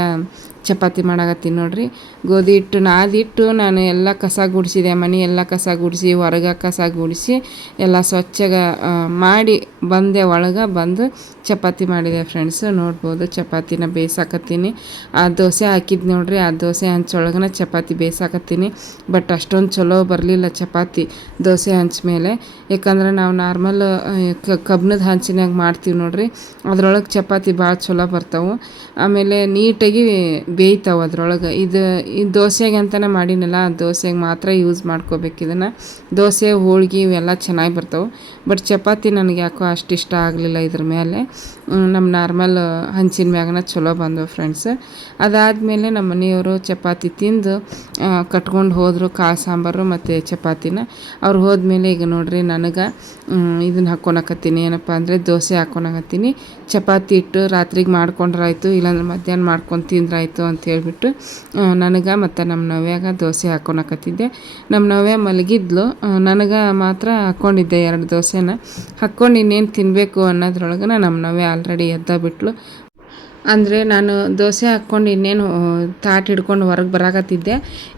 ಚಪಾತಿ ಮಾಡಾಕತ್ತೀನಿ ನೋಡ್ರಿ. ಗೋಧಿ ಹಿಟ್ಟು ನಾದಿಟ್ಟು ನಾನು ಎಲ್ಲ ಕಸ ಗುಡಿಸಿದೆ, ಮನೆ ಎಲ್ಲ ಕಸ ಗುಡಿಸಿ, ಹೊರಗೆ ಕಸ ಗುಡಿಸಿ, ಎಲ್ಲ ಸ್ವಚ್ಛಗೆ ಮಾಡಿ ಬಂದೆ, ಒಳಗೆ ಬಂದು ಚಪಾತಿ ಮಾಡಿದೆ ಫ್ರೆಂಡ್ಸ್ ನೋಡ್ಬೋದು, ಚಪಾತಿನ ಬೇಯಿಸಾಕತ್ತೀನಿ. ಆ ದೋಸೆ ಹಾಕಿದ್ದು ನೋಡ್ರಿ, ಆ ದೋಸೆ ಹಂಚೊಳಗನ ಚಪಾತಿ ಬೇಯಿಸಾಕತ್ತೀನಿ. ಬಟ್ ಅಷ್ಟೊಂದು ಚಲೋ ಬರಲಿಲ್ಲ ಚಪಾತಿ ದೋಸೆ ಹಂಚ ಮೇಲೆ. ಯಾಕಂದ್ರೆ ನಾವು ನಾರ್ಮಲ್ ಕಬ್ಬಿಣದ ಹಂಚಿನಾಗ ಮಾಡ್ತೀವಿ ನೋಡ್ರಿ. ಅದ್ರೊಳಗೆ ಚಪಾತಿ ಭಾಳ ಚಲೋ ಬರ್ತಾವೆ. ಆಮೇಲೆ ನೀಟಾಗಿ ಬೇಯ್ತಾವೆ ಅದ್ರೊಳಗೆ. ಇದು, ಈ ದೋಸೆಗೆ ಅಂತಲೇ ಮಾಡಿನಲ್ಲ ದೋಸೆಗೆ ಮಾತ್ರ ಯೂಸ್ ಮಾಡ್ಕೋಬೇಕು ಇದನ್ನು. ದೋಸೆ, ಹೋಳ್ಗೆ ಇವೆಲ್ಲ ಚೆನ್ನಾಗಿ ಬರ್ತಾವೆ. ಬಟ್ ಚಪಾತಿ ನನಗೆ ಯಾಕೋ ಅಷ್ಟು ಇಷ್ಟ ಆಗಲಿಲ್ಲ ಇದ್ರ ಮೇಲೆ ನಮ್ಮ ನಾರ್ಮಲ್ ಹಂಚಿನ ಮ್ಯಾಗನ ಚಲೋ ಬಂದವು ಫ್ರೆಂಡ್ಸ್. ಅದಾದಮೇಲೆ ನಮ್ಮ ಮನೆಯವರು ಚಪಾತಿ ತಿಂದು ಕಟ್ಕೊಂಡು ಹೋದರು ಕಾಳು ಸಾಂಬಾರು ಮತ್ತು ಚಪಾತಿನ. ಅವ್ರು ಹೋದ್ಮೇಲೆ ಈಗ ನೋಡಿರಿ ನನಗೆ ಇದನ್ನ ಹಾಕ್ಕೊಳಕತ್ತೀನಿ ಏನಪ್ಪ ಅಂದರೆ ದೋಸೆ ಹಾಕ್ಕೊಳಕತ್ತೀನಿ ಚಪಾತಿ ಇಟ್ಟು ರಾತ್ರಿಗೆ ಮಾಡ್ಕೊಂಡ್ರಾಯ್ತು, ಇಲ್ಲಾಂದ್ರೆ ಮಧ್ಯಾಹ್ನ ಮಾಡ್ಕೊಂಡು ತಿಂದ್ರಾಯ್ತು ಅಂತ ಹೇಳ್ಬಿಟ್ಟು ನನಗೆ ಮತ್ತು ನಮ್ಮ ನವ್ಯಾಗ ದೋಸೆ ಹಾಕೊಳಕತ್ತಿದ್ದೆ ನಮ್ಮ ನವ್ಯ ಮಲಗಿದ್ಲು ನನಗೆ ಮಾತ್ರ ಹಾಕ್ಕೊಂಡಿದ್ದೆ ಎರಡು ದೋಸೆನ. ಹಾಕ್ಕೊಂಡು ಇನ್ನೇನು ತಿನ್ನಬೇಕು ಅನ್ನೋದ್ರೊಳಗೆ ನಮ್ಮ ನವ್ಯ ಆಲ್ರೆಡಿ ಎದ್ದ ಬಿಟ್ಲು. ಅಂದರೆ ನಾನು ದೋಸೆ ಹಾಕ್ಕೊಂಡು ಇನ್ನೇನು ತಾಟ್ ಹಿಡ್ಕೊಂಡು ಹೊರಗೆ ಬರಾಕತ್ತಿದ್ದೆ.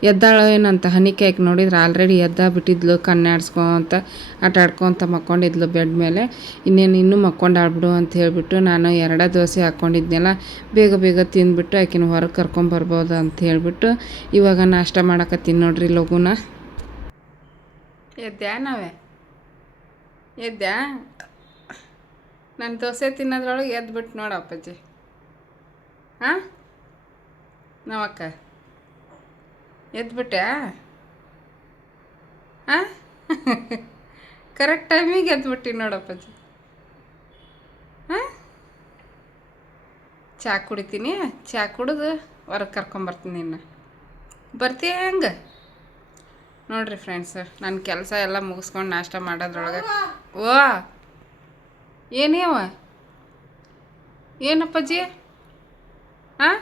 ಎದ್ದಾಳು ಏನಂತ ಹನಿಕಾಯ್ಕೆ ನೋಡಿದ್ರೆ ಆಲ್ರೆಡಿ ಎದ್ದ ಬಿಟ್ಟಿದ್ಲು ಕಣ್ಣಾಡ್ಸ್ಕೊಂತ ಆಟ ಆಡ್ಕೊತ ಮಕ್ಕೊಂಡಿದ್ಲು ಬೆಡ್ ಮೇಲೆ. ಇನ್ನೇನು ಇನ್ನೂ ಮಕ್ಕೊಂಡಾಳ್ಬಿಡು ಅಂತ ಹೇಳಿಬಿಟ್ಟು ನಾನು ಎರಡ ದೋಸೆ ಹಾಕ್ಕೊಂಡಿದ್ನಲ್ಲ, ಬೇಗ ಬೇಗ ತಿಂದ್ಬಿಟ್ಟು ಆಕಿನ ಹೊರಗೆ ಕರ್ಕೊಂಬರ್ಬೋದು ಅಂತ ಹೇಳಿಬಿಟ್ಟು ಇವಾಗ ನಾಷ್ಟ ಮಾಡಕತ್ತೀನಿ ನೋಡ್ರಿ ಲಘುನ. ಎದ್ದ್ಯಾ ನಾವೇ? ಎದ್ದ್ಯಾ? ನಾನು ದೋಸೆ ತಿನ್ನೋದ್ರೊಳಗೆ ಎದ್ಬಿಟ್ಟು ನೋಡು ಅಪ್ಪಾಜಿ. ಹಾಂ ನಾವಕ್ಕ ಎದ್ಬಿಟ್ಟೆ? ಹಾಂ ಕರೆಕ್ಟ್ ಟೈಮಿಗೆ ಎದ್ಬಿಟ್ಟು ನೋಡಪ್ಪಾಜಿ ಹಾಂ ಚಹಾ ಕುಡಿತೀನಿ. ಚಹಾ ಕುಡಿದು ಹೊರಗೆ ಕರ್ಕೊಂಬರ್ತೀನಿ ನಿನ್ನ ಬರ್ತೀಯ ಹೆಂಗೆ? ನೋಡ್ರಿ ಫ್ರೆಂಡ್ಸ್ ನನ್ನ ಕೆಲಸ ಎಲ್ಲ ಮುಗಿಸ್ಕೊಂಡು ನಾಷ್ಟ ಮಾಡೋದ್ರೊಳಗೆ ಓ! ಏನೇವ ಏನಪ್ಪಾಜಿ ಹಾಂ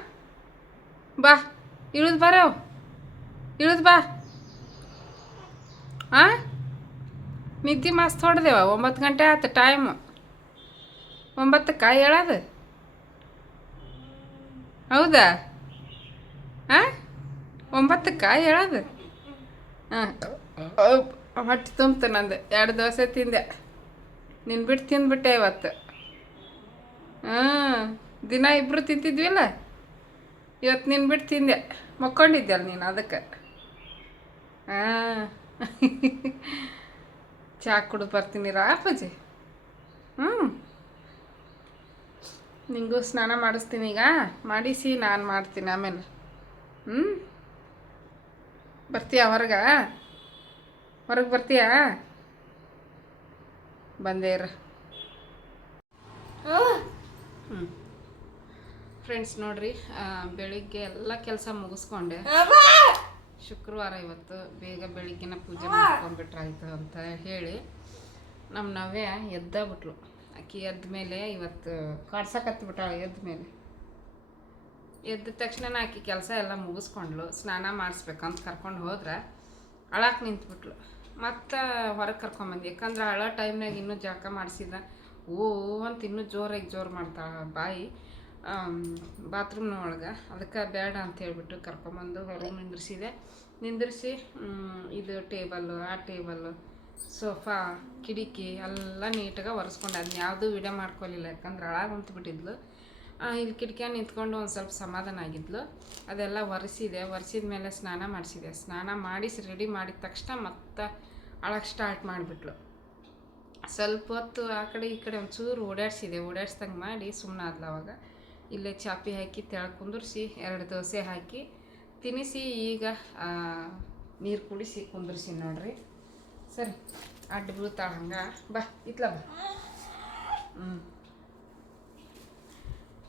ಬಾ, ಇಳಿದು ಬರೋ. ಇಳಿದು ಬಾ. ಹಾಂ ನಿದ್ದೆ ಮಸ್ತ್ ಹೊಡೆದೇವ ಒಂಬತ್ತು ಗಂಟೆ ಆಯ್ತು ಟೈಮು ಒಂಬತ್ತಕ್ಕೆ ಹೇಳೋದು ಹೌದಾ? ಹಾಂ ಒಂಬತ್ತಕ್ಕೆ ಹೇಳೋದು ಹಾಂ ಹೊಟ್ಟೆ ತುಂಬ್ತು ನಂದು, ಎರಡು ದೋಸೆ ತಿಂದೆ. ನಿನ್ನ ಬಿಟ್ಟು ತಿಂದ್ಬಿಟ್ಟೆ ಇವತ್ತು. ಹಾಂ ದಿನ ಇಬ್ಬರು ತಿಂತಿದ್ವಿಲ್ಲ? ಇವತ್ತು ನಿನ್ನ ಬಿಟ್ಟು ತಿಂದೆ. ಮಕ್ಕೊಂಡಿದ್ದೆಲ್ಲ ನೀನು ಅದಕ್ಕೆ? ಹಾಂ ಚಹಾ ಕುಡಿದು ಬರ್ತೀನಿ ರಾ ಅಪ್ಪಾಜಿ. ಹ್ಞೂ ನಿಂಗೂ ಸ್ನಾನ ಮಾಡಿಸ್ತೀನಿ ಈಗ. ಮಾಡಿಸಿ ನಾನು ಮಾಡ್ತೀನಿ ಆಮೇಲೆ. ಹ್ಞೂ ಬರ್ತೀಯಾ ಹೊರಗೆ? ಹೊರಗೆ ಬರ್ತೀಯಾ? ಬಂದೇ ಇರ. ಹ್ಞೂ ಫ್ರೆಂಡ್ಸ್ ನೋಡ್ರಿ ಬೆಳಿಗ್ಗೆ ಎಲ್ಲ ಕೆಲಸ ಮುಗಿಸ್ಕೊಂಡೆ. ಶುಕ್ರವಾರ ಇವತ್ತು ಬೇಗ ಬೆಳಿಗ್ಗೆನ ಪೂಜೆ ಮಾಡ್ಕೊಂಡ್ಬಿಟ್ರಾಯ್ತು ಅಂತ ಹೇಳಿ ನಮ್ಮ ನವ್ಯ ಎದ್ದ ಬಿಟ್ಲು ಆಕಿ ಎದ್ದ ಮೇಲೆ ಇವತ್ತು ಕಾಡ್ಸಕತ್ಬಿಟ್ಟಾಳೆ ಎದ್ದ ಮೇಲೆ. ಎದ್ದ ತಕ್ಷಣ ಆಕಿ ಕೆಲಸ ಎಲ್ಲ ಮುಗಿಸ್ಕೊಂಡ್ಲು ಸ್ನಾನ ಮಾಡಿಸ್ಬೇಕಂತ ಕರ್ಕೊಂಡು ಹೋದ್ರೆ ಅಳಕ್ಕೆ ನಿಂತ್ಬಿಟ್ಲು. ಮತ್ತೆ ಹೊರಗೆ ಕರ್ಕೊಂಬಂದು ಯಾಕಂದ್ರೆ ಅಳೋ ಟೈಮ್ನಾಗ ಇನ್ನೂ ಜಳಕ ಮಾಡಿಸಿದ ಓ ಅಂತ ಇನ್ನೂ ಜೋರಾಗಿ ಜೋರು ಮಾಡ್ತಾಳೆ ಬಾಯಿ. ಬಾತ್ರೂಮ್ನ ಒಳಗೆ. ಅದಕ್ಕೆ ಬೇಡ ಅಂತ ಹೇಳಿಬಿಟ್ಟು ಕರ್ಕೊಂಬಂದು ಹೊರಗೆ ನಿಂದ್ರಿಸಿದೆ. ನಿಂದ್ರಿಸಿ ಇದು ಟೇಬಲ್ಲು ಆ ಟೇಬಲ್ಲು ಸೋಫಾ ಕಿಟಕಿ ಎಲ್ಲ ನೀಟಾಗಿ ಒರೆಸ್ಕೊಂಡೆ. ಅದನ್ನ ಯಾವುದೂ ವಿಡಿಯೋ ಮಾಡ್ಕೊಲಿಲ್ಲ. ಯಾಕಂದ್ರೆ ಅಳಾಗ ಹೊಂತ್ಬಿಟ್ಟಿದ್ಲು. ಇಲ್ಲಿ ಕಿಟಕಿಯ ನಿಂತ್ಕೊಂಡು ಒಂದು ಸ್ವಲ್ಪ ಸಮಾಧಾನ ಆಗಿದ್ಲು. ಅದೆಲ್ಲ ಒರೆಸಿದೆ. ಒರೆಸಿದ ಮೇಲೆ ಸ್ನಾನ ಮಾಡಿಸಿದೆ. ಸ್ನಾನ ಮಾಡಿಸಿ ರೆಡಿ ಮಾಡಿದ ತಕ್ಷಣ ಮತ್ತೆ ಅಳಕ್ಕೆ ಸ್ಟಾರ್ಟ್ ಮಾಡಿಬಿಟ್ಲು. ಸ್ವಲ್ಪ ಹೊತ್ತು ಆ ಕಡೆ ಈ ಕಡೆ ಒಂಚೂರು ಓಡಾಡಿಸಿದೆ. ಓಡಾಡ್ಸ್ದಂಗೆ ಮಾಡಿ ಸುಮ್ಮನೆ ಆದ್ಲು ಅವಾಗ. ಇಲ್ಲೇ ಚಾಪಿ ಹಾಕಿ ತೆಳಗೆ ಕುಂದಿರ್ಸಿ, ಎರಡು ದೋಸೆ ಹಾಕಿ ತಿನ್ನಿಸಿ ಈಗ ನೀರು ಕುಡಿಸಿ, ಕುಂದಿರ್ಸಿ ನೋಡ್ರಿ. ಸರಿ, ಅಡ್ಡ ಬೀಳ್ತಾಳೆ ಹಂಗೆ. ಬಾ, ಇತ್ಲ ಬಾ. ಹ್ಞೂ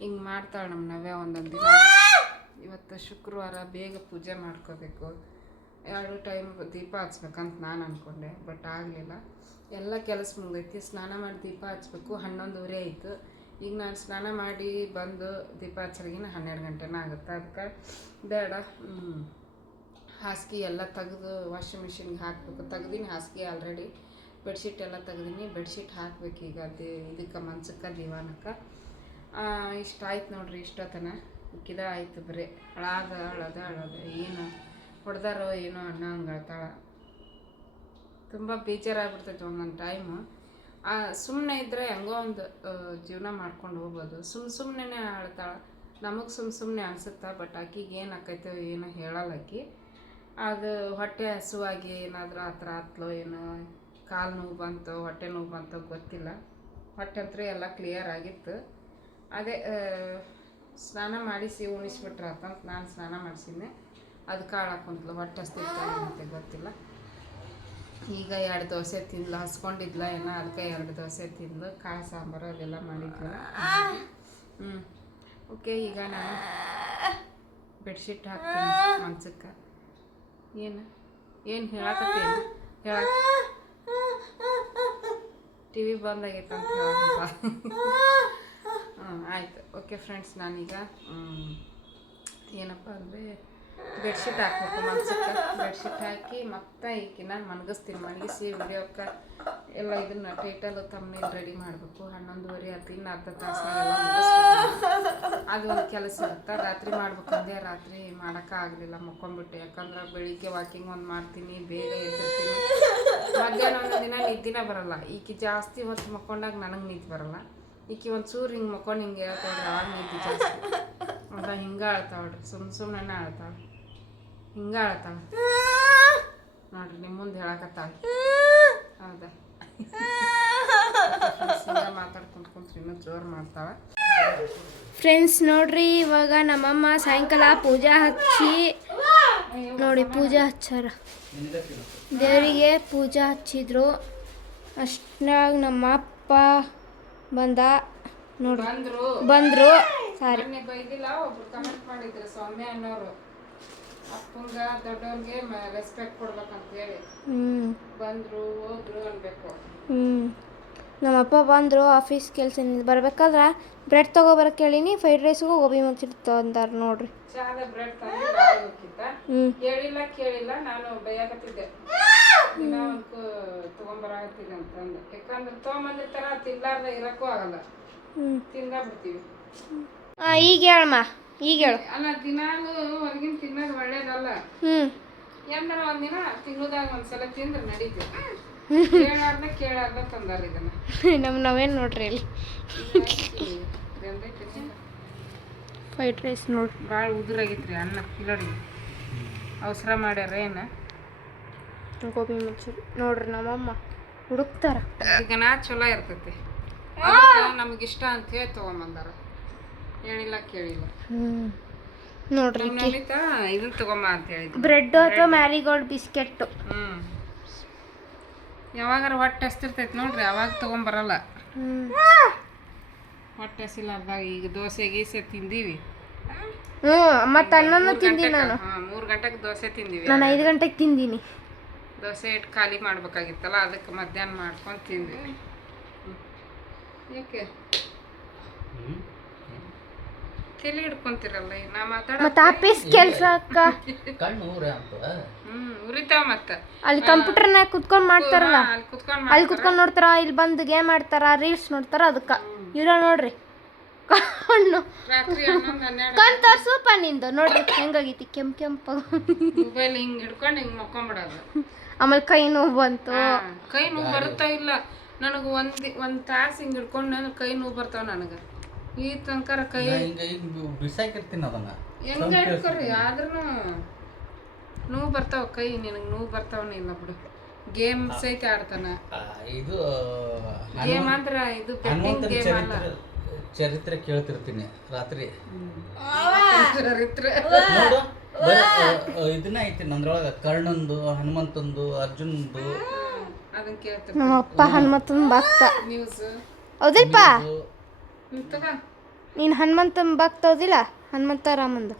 ಹಿಂಗೆ ಮಾಡ್ತಾಳೆ ನಮ್ಮ ನವ್ಯ ಒಂದೊಂದು ದಿನ. ಇವತ್ತು ಶುಕ್ರವಾರ ಬೇಗ ಪೂಜೆ ಮಾಡ್ಕೋಬೇಕು. ಎರಡು ಟೈಮ್ ದೀಪ ಹಚ್ಬೇಕಂತ ನಾನು ಅಂದ್ಕೊಂಡೆ ಬಟ್ ಆಗಲಿಲ್ಲ. ಎಲ್ಲ ಕೆಲಸ ಮುಗ್ದೈತಿ, ಸ್ನಾನ ಮಾಡಿ ದೀಪ ಹಚ್ಬೇಕು, ಹನ್ನೊಂದುವರೆ ಆಯಿತು. ಈಗ ನಾನು ಸ್ನಾನ ಮಾಡಿ ಬಂದು ದೀಪ ಹಚ್ಚರಿಗಿನ ಹನ್ನೆರಡು ಗಂಟೆನ ಆಗುತ್ತೆ. ಅದಕ್ಕೆ ಬೇಡ. ಹಾಸಿಗೆ ಎಲ್ಲ ತೆಗೆದು ವಾಷಿಂಗ್ ಮಿಷಿನ್ಗೆ ಹಾಕಬೇಕು. ತೆಗ್ದೀನಿ ಹಾಸಿಗೆ ಆಲ್ರೆಡಿ ಬೆಡ್ಶೀಟ್ ಎಲ್ಲ ತೆಗ್ದೀನಿ. ಬೆಡ್ಶೀಟ್ ಹಾಕ್ಬೇಕು ಈಗ ಅದೇ ಇದಕ್ಕೆ ಮನ್ಸಕ್ಕೆ ದಿವಾನಕ್ಕೆ. ಇಷ್ಟ ಆಯ್ತು ನೋಡ್ರಿ ಇಷ್ಟೊತ್ತನ. ಇಕ್ಕಿದ ಆಯ್ತು ಬರೀ. ಅಳಾದ, ಅಳದ ಅಳದ. ಏನು ಹೊಡೆದಾರೋ ಏನೋ ಅಣ್ಣ ಹಂಗೆ ಅಳ್ತಾಳ ತುಂಬ ಬೇಜಾರಾಗ್ಬಿಡ್ತೈತೆ ಒಂದೊಂದು ಟೈಮು ಸುಮ್ಮನೆ ಇದ್ದರೆ ಹೆಂಗೋ ಒಂದು ಜೀವನ ಮಾಡ್ಕೊಂಡು ಹೋಗ್ಬೋದು. ಸುಮ್ಮ ಸುಮ್ಮನೆ ಆಳ್ತಾಳೆ. ನಮಗೆ ಸುಮ್ಮ ಸುಮ್ಮನೆ ಅನಿಸುತ್ತೆ, ಬಟ್ ಆಕಿಗೆ ಏನು ಆಕೈತೋ ಏನೋ ಹೇಳಲ್ಲ ಆಕಿ. ಅದು ಹೊಟ್ಟೆ ಹಸುವಾಗಿ ಏನಾದರೂ ಆ ಥರ ಆತ್ಲೋ ಏನೋ, ಕಾಲು ನೋವು ಬಂತೋ, ಹೊಟ್ಟೆ ನೋವು ಬಂತೋ ಗೊತ್ತಿಲ್ಲ. ಹೊಟ್ಟೆ ಅಂತೂ ಎಲ್ಲ ಕ್ಲಿಯರ್ ಆಗಿತ್ತು. ಅದೇ ಸ್ನಾನ ಮಾಡಿಸಿ ಉಣಿಸ್ಬಿಟ್ರೆ ಅಂತ ನಾನು ಸ್ನಾನ ಮಾಡಿಸಿದ್ನೆ. ಕಾಳು ಕುಂತ್ಲು ಹೊಟ್ಟೆ ಹಸ್ತಿತ್ತು ಅಂತ ಗೊತ್ತಿಲ್ಲ. ಈಗ ಎರಡು ದೋಸೆ ತಿಂದ್ಲು, ಹಸ್ಕೊಂಡಿದ್ಲ ಏನೋ ಅದಕ್ಕೆ ಎರಡು ದೋಸೆ ತಿಂದು ಕಾಳು ಸಾಂಬಾರು ಅದೆಲ್ಲ ಮಾಡಿದ್ಲು ಹ್ಞೂ ಓಕೆ, ಈಗ ನಾನು ಬೆಡ್ಶೀಟ್ ಹಾಕ್ತೀನಿ ಮಂಚಕ್ಕೆ ಏನು ಏನು ಹೇಳಕತ್ತೀನಿ ಹೇಳ. ಟಿ ವಿ ಬಂದಾಗೈತೆ ಅಂತ ಹೇಳಂತ ಹ್ಞೂ ಆಯ್ತು. ಓಕೆ, ಫ್ರೆಂಡ್ಸ್, ನಾನೀಗ ಏನಪ್ಪ ಅಂದರೆ ಬೆಡ್ಶೀಟ್ ಹಾಕ್ಬೇಕು ಮನ್ಸಕ್ಕೆ ಬೆಡ್ಶೀಟ್ ಹಾಕಿ ಮತ್ತೆ ಈಕಿನ ಮಣಗಿಸ್ತೀನಿ ಮಣಗಿಸಿ ವಿಡಿಯೋಕ್ಕೆ ಎಲ್ಲ ಇದನ್ನ ಟೈಟಲ್ ತಮ್ಮನೇಲಿ ರೆಡಿ ಮಾಡಬೇಕು. ಹನ್ನೊಂದುವರೆ ಹತ್ತು ಇನ್ನು ಅರ್ಧ ಮುಗಿಸ್ಬೇಕು. ಅದು ಒಂದು ಕೆಲಸ ಇರುತ್ತೆ, ರಾತ್ರಿ ಮಾಡ್ಬೇಕಂದೆ ರಾತ್ರಿ ಮಾಡೋಕ್ಕಾಗಲಿಲ್ಲ ಆಗಲಿಲ್ಲ, ಮಕ್ಕೊಂಬಿಟ್ಟೆ. ಯಾಕಂದ್ರೆ ಬೆಳಿಗ್ಗೆ ವಾಕಿಂಗ್ ಒಂದು ಮಾಡ್ತೀನಿ, ಬೇಗ ಎದ್ದಿರ್ತೀನಿ. ಮಧ್ಯಾಹ್ನ ಒಂದು ದಿನ ನಿದ್ದಿನ ಬರಲ್ಲ. ಈಕಿ ಜಾಸ್ತಿ ಹೊತ್ತು ಮಕ್ಕೊಂಡಾಗ ನನಗೆ ನಿದ್ದೆ ಬರಲ್ಲ. ಈಕಿ ಒಂದು ಚೂರು ಹಿಂಗೆ ಮಕ್ಕೊಂಡು ಹಿಂಗೆ ಹೇಳ್ತಾವ್ರಿ ಆವಾಗ ನಿದ್ದೆ ಜಾಸ್ತಿ. ಅದ ಹಿಂಗೆ ಆಳ್ತಾವ್ರಿ ಸುಮ್ಮ ಸುಮ್ಮನೆ ಅಳ್ತಾಳೆ ಹಿಂಗೆ ಅಳ್ತಾಳೆ ನೋಡ್ರಿ ನಿಮ್ಮ ಮುಂದೆ ಹೇಳಕತ್ತಾಳ. ಹೌದಾ? ಮಾತಾಡ್ಕೊಂತ ಕುಂತ್ರಿ ಇನ್ನೂ ಜೋರು ಮಾಡ್ತಾಳೆ. ಫ್ರೆಂಡ್ಸ್ ನೋಡ್ರಿ ಇವಾಗ ನಮ್ಮಮ್ಮ ಸಾಯಂಕಾಲ ಪೂಜಾ ಹಚ್ಚಿ ನೋಡಿ ಪೂಜಾ ಹಚ್ಚಾರ. ದೇವರಿಗೆ ಪೂಜಾ ಹಚ್ಚಿದ್ರು. ಅಷ್ಟಾಗ ನಮ್ಮ ಅಪ್ಪ ಬಂದ ನೋಡ್ರಿ. ಬಂದ್ರು. ಸಾರಿ. ಬೈದಿಲ್ಲ ಒಬ್ರು ಕಮೆಂಟ್ ಮಾಡಿದ್ರು ಸೌಮ್ಯ ಅನ್ನೋರು. ಅಪ್ಪಂಗ ದೊಡ್ಡವ್ರಿಗೆ ರೆಸ್ಪೆಕ್ಟ್ ಕೊಡ್ಬೇಕಂತ ಹೇಳಿ. ಬಂದ್ರು ಹೋದ್ರು ಅನ್ಬೇಕು. ಹ್ಞೂ ನಮ್ಮಪ್ಪ ಬಂದರು ಆಫೀಸ್ ಕೆಲಸದಿಂದ ಬರ್ಬೇಕಾದ್ರೆ ಬ್ರೆಡ್ ತೊಗೊಬರಕ್ಕೆ ಹೇಳಿನಿ ಫ್ರೈಡ್ ರೈಸ್ಗೂ ಗೋಬಿ ಮಂಚೂರಿ ಅಂತಾರೆ ನೋಡ್ರಿ. ಬ್ರೆಡ್ ಹೇಳಿಲ್ಲ ಕೇಳಿಲ್ಲ ನಾನು ಬೈಯಾಕತ್ತಿದ್ದೆ. ತಗೊಂಬರಾಕತ್ತೀನಿ ಅಂತಂದು ಯಾಕಂದ್ರೆ ತೊಗೊಂಬಂದಿರ್ತಾರ ತಿನ್ಲಾರ್ದ ಇರಕ್ಕೂ ಆಗಲ್ಲ. ತಿಂದ ಬಿಡ್ತೀವಿ ಈಗ ಹೇಳಮ್ಮ ಈಗ ಹೇಳು. ಅಲ್ಲ ದಿನಾಲು ಹೊರಗಿನ ತಿನ್ನೋದು ಒಳ್ಳೇದಲ್ಲ. ಹ್ಞೂ ಏನಾರ ಒಂದಿನ ತಿಂಗಳದಾಗ ಒಂದ್ಸಲ ತಿಂದ್ರೆ ನಡೀತು ಕೇಳಾರ್ದ ಕೇಳಾರ್ದ ತಂದಾರ ಇದನ್ನ. ನಮ್ಮ ನಾವೇನು ನೋಡ್ರಿ ಇಲ್ಲಿ? ಫ್ರೈಡ್ ರೈಸ್ ನೋಡಿ. ಭಾಳ ಉದುರಾಗೈತ್ರಿ ಅನ್ನ ಕಿಲೋಡಿ ಅವಸರ ಮಾಡ್ಯಾರ ಏನು? ಗೋಬಿ ಮಂಚೂರಿ. ನೋಡ್ರಿ ನಮ್ಮಮ್ಮ ಹುಡುಕ್ತಾರ. ಇದನ್ನ ಚಲೋ ಇರ್ತೈತಿ. ನಮ್ಗೆ ಇಷ್ಟ ಅಂತ ಹೇಳಿ ತೊಗೊಂಬಂದಾರ. ಹೇಳಿಲ್ಲ ಕೇಳಿಲ್ಲ. ಹ್ಞೂ ನೋಡ್ರಿ ನಮಿತಾ ಇದನ್ನ ತಗೊಂಬ ಅಂತ ಹೇಳಿದ್ರು ಬ್ರೆಡ್ ಅಥವಾ ಮ್ಯಾರಿಗೋಲ್ಡ್ ಬಿಸ್ಕೆಟ್ಟು ಹ್ಮ್. ಯಾವಾಗಾರ ಹೊಟ್ಟೆ ಹಸ್ತಿರ್ತೈತಿ ನೋಡ್ರಿ ಅವಾಗ ತಗೊಂಬರಲ್ಲ ಹ್ಞೂ ಹೊಟ್ಟೆ ಹಸಿಲಾರ್ದಾಗ ಈಗ ದೋಸೆ ಗೀಸೆ ತಿಂದೀವಿ. ಹ್ಞೂ ಮತ್ತು ಅನ್ನನೂ ತಿಂದೀನಿ ನಾನು. ಮೂರು ಗಂಟೆಗೆ ದೋಸೆ ತಿಂದೀವಿ ನಾನು ಐದು ಗಂಟೆಗೆ ತಿಂದೀನಿ. ದೋಸೆ ಇಟ್ಟು ಖಾಲಿ ಮಾಡ್ಬೇಕಾಗಿತ್ತಲ್ಲ ಅದಕ್ಕೆ ಮಧ್ಯಾಹ್ನ ಮಾಡ್ಕೊಂಡು ತಿಂದ್ವಿ. ಏಕೆ ಯಾಕೆ? ತಲೆ ಹಿಡ್ಕೊಂತಿರಲ್ಲ ನಾ ಮಾತಾಡ ಮತ್ತು ಆಫೀಸ್ ಕೆಲಸ ಅಕ್ಕ. ಕಣ್ಣು ಊರ ಅಂತ? ಹ್ಮ್ ಉರಿತಾವ ಮತ್ತ. ಅಲ್ಲಿ ಕಂಪ್ಯೂಟರ್ನಾಗ ಕುತ್ಕೊಂಡು ಮಾಡ್ತಾರಲ್ಲ. ಅಲ್ಲಿ ಕುತ್ಕೊಂಡ್ ಅಲ್ಲಿ ಕುತ್ಕೊಂಡು ನೋಡ್ತಾರ ಇಲ್ಲಿ ಬಂದು ಗೇಮ್ ಆಡ್ತಾರ ರೀಲ್ಸ್ ನೋಡ್ತಾರ ಅದಕ್ಕೆ ಇವ್ರ ನೋಡ್ರಿ. ಕಣ್ಣು. ರಾತ್ರಿ ಹನ್ನೊಂದು ಹನ್ನೆರಡು. ಕಣ್ ತೋರ್ಸಪ್ಪ ನಿಂದು. ನೋಡ್ರಿ ಹೆಂಗಾಗೈತಿ? ಕೆಂಪ್ ಕೆಂಪ. ಮೊಬೈಲ್ ಹಿಂಗ್ ಹಿಡ್ಕೊಂಡು ಹಿಂಗ್ ಮಕ್ಕೊಂಬಿಡೋದು. ಆಮೇಲೆ ಕೈ ನೋವು ಬಂತು. ಕೈ ನೋವು ಬರುತ್ತಾ ಇಲ್ಲ? ನನಗೆ ಒಂದ್ ಒಂದ್ ತಾಸು ಹಿಂಗೆ ಹಿಡ್ಕೊಂಡು ನನಗೆ ಕೈ ನೋವು ಬರ್ತಾವ ನನಗೆ. ಈ ತನಕರ ಕೈ ಹಿಂಗ ಹಿಂಗ ಬಿಸಾಕಿರ್ತೀನಿ ಅದನ್ನ. ಹೆಂಗ ಹಿಡ್ಕೊರಿ ಆದ್ರೂ ನೋವು ಬರ್ತಾವ ಕೈ ನಿನಗೆ ನೋವು ಬರ್ತಾವನ ಇಲ್ಲ ಬಿಡು. ಗೇಮ್ ಸಹಿತ ಆಡ್ತಾನ. ಇದು ಗೇಮ್ ಅಂದ್ರ ಇದು ಬೆಟ್ಟಿಂಗ್ ಗೇಮ್ ಅಲ್ಲ. ಚರಿತ್ರೆ ಕೇಳ್ತಿರ್ತೀನಿ ರಾತ್ರಿ. ಚರಿತ್ರೆ. ಇದನ್ನ ಐತಿ ನಂದ್ರೊಳಗ ಕರ್ಣಂದು ಹನುಮಂತಂದು ಅರ್ಜುನಂದು. ಅದನ್ನ ಕೇಳ್ತೀನಿ ನಮ್ಮ ಅಪ್ಪ ಹನುಮಂತನ ಭಕ್ತ. ನ್ಯೂಸ್ ತಗ ನೀನು ಹನುಮಂತ ಭಕ್ತ ಹೋದಿಲ್ಲ ಹನುಮಂತ ರಾಮಂದು.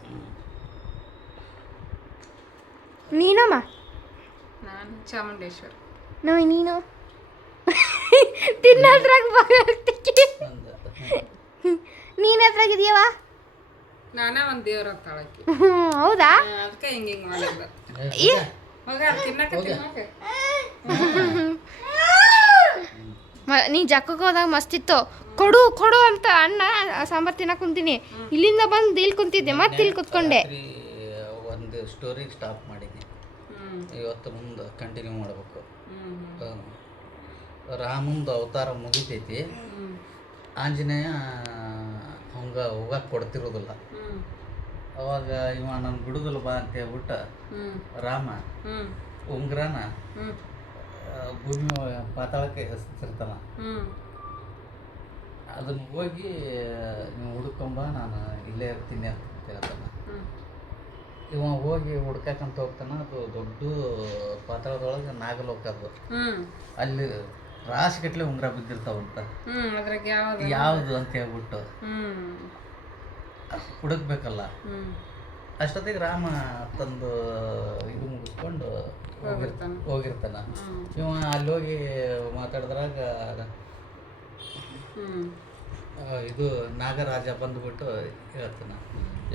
ನೀನಮ್ಮ? ನಾನು ಚಾಮುಂಡೇಶ್ವರಿ. ನೋ ನೀನು? ತಿನ್ನೋದ್ರಾಗ ಭಕ್ತಿ ನೀನು ಎದ್ರಾಗ ಇದೀಯವ ನಾನ ಒಂದ್ ದೇವ್ರ ತಾಳಕಿ ಹೌದಾ? ಅದಕ್ಕೆ ಹಿಂಗ ಹಿಂಗ್ ಮಾಡಿಲ್ಲ ಏ, ತಿನ್ನಕ ತಿನ್ನಕ ಮ- ನೀ ಜಕ್ಕಕ್ಕೆ ಹೋದಾಗ ಮಸ್ತಿತ್ತು ಕೊಡು ಕೊಡು ಅಂತ ಅಣ್ಣ ಸಾಂಬಾರ್ ತಿನ್ನಕ್ ಕುಂತೀನಿ. ಇಲ್ಲಿಂದ ಬಂದು ಇಲ್ಲಿ ಕುಂತಿದ್ದೆ ಮತ್ತೆ ಇಲ್ಲಿ ಕುತ್ಕೊಂಡೆ. ಒಂದು ಸ್ಟೋರಿ ಸ್ಟಾಪ್ ಮಾಡಿದ್ದೆ. ಇವತ್ತು ಮುಂದೆ ಕಂಟಿನ್ಯೂ ಮಾಡಬೇಕು. ರಾಮಂದು ಅವತಾರ ಮುಗಿತೈತಿ. ಆಂಜನೇಯ ಹಂಗೆ ಹೋಗಕ್ಕೆ ಕೊಡ್ತಿರೋದಿಲ್ಲ. ಅವಾಗ ಇವ ನಾನು ಬಿಡುದಿಲ್ಲ ಬಾ ಅಂತ ಹೇಳ್ಬಿಟ್ಟು ರಾಮ ಉಂಗ್ರನ ಭೂಮಿ ಪಾತಾಳಕ್ಕೆ ಎಸ್ತಿರ್ತಾನ. ಹ್ಮ್. ಅದನ್ನ ಹೋಗಿ ನೀವು ಹುಡ್ಕೊಂಬ ನಾನು ಇಲ್ಲೇ ಇರ್ತೀನಿ ಅಂತ ಹೇಳ್ತಾನ ಇವ ಹೋಗಿ ಹುಡ್ಕಾಕಂತ ಹೋಗ್ತಾನ ಅದು ದೊಡ್ಡ ಪಾತ್ರದೊಳಗೆ ನಾಗಲೋಕ ಅದು. ಅಲ್ಲಿ ಅಲ್ಲಿ ರಾಶಿಗಟ್ಲೆ ಉಂಗ್ರ ಬಿದ್ದಿರ್ತಾವಂತ. ಯಾವ್ದು? ಅಂತ ಹೇಳ್ಬಿಟ್ಟು. ಹುಡುಕ್ಬೇಕಲ್ಲ. ಅಷ್ಟೊತ್ತಿಗೆ ರಾಮ ತಂದು ಇದು ಮುಗಿಸ್ಕೊಂಡು ಹೋಗಿರ್ತಾನ. ಇವ ಅಲ್ಲಿ ಹೋಗಿ ಮಾತಾಡಿದ್ರಾಗ ಇದು ನಾಗರಾಜ ಬಂದ್ಬಿಟ್ಟು ಹೇಳ್ತೀನಿ.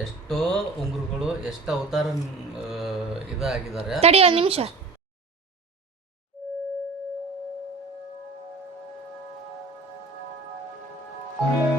ಎಷ್ಟೋ ಉಂಗುರುಗಳು ಎಷ್ಟು ಅವತಾರ ಇದಾಗಿದ್ದಾರೆ. ತಡಿ ಒಂದು ನಿಮಿಷ. ಆ,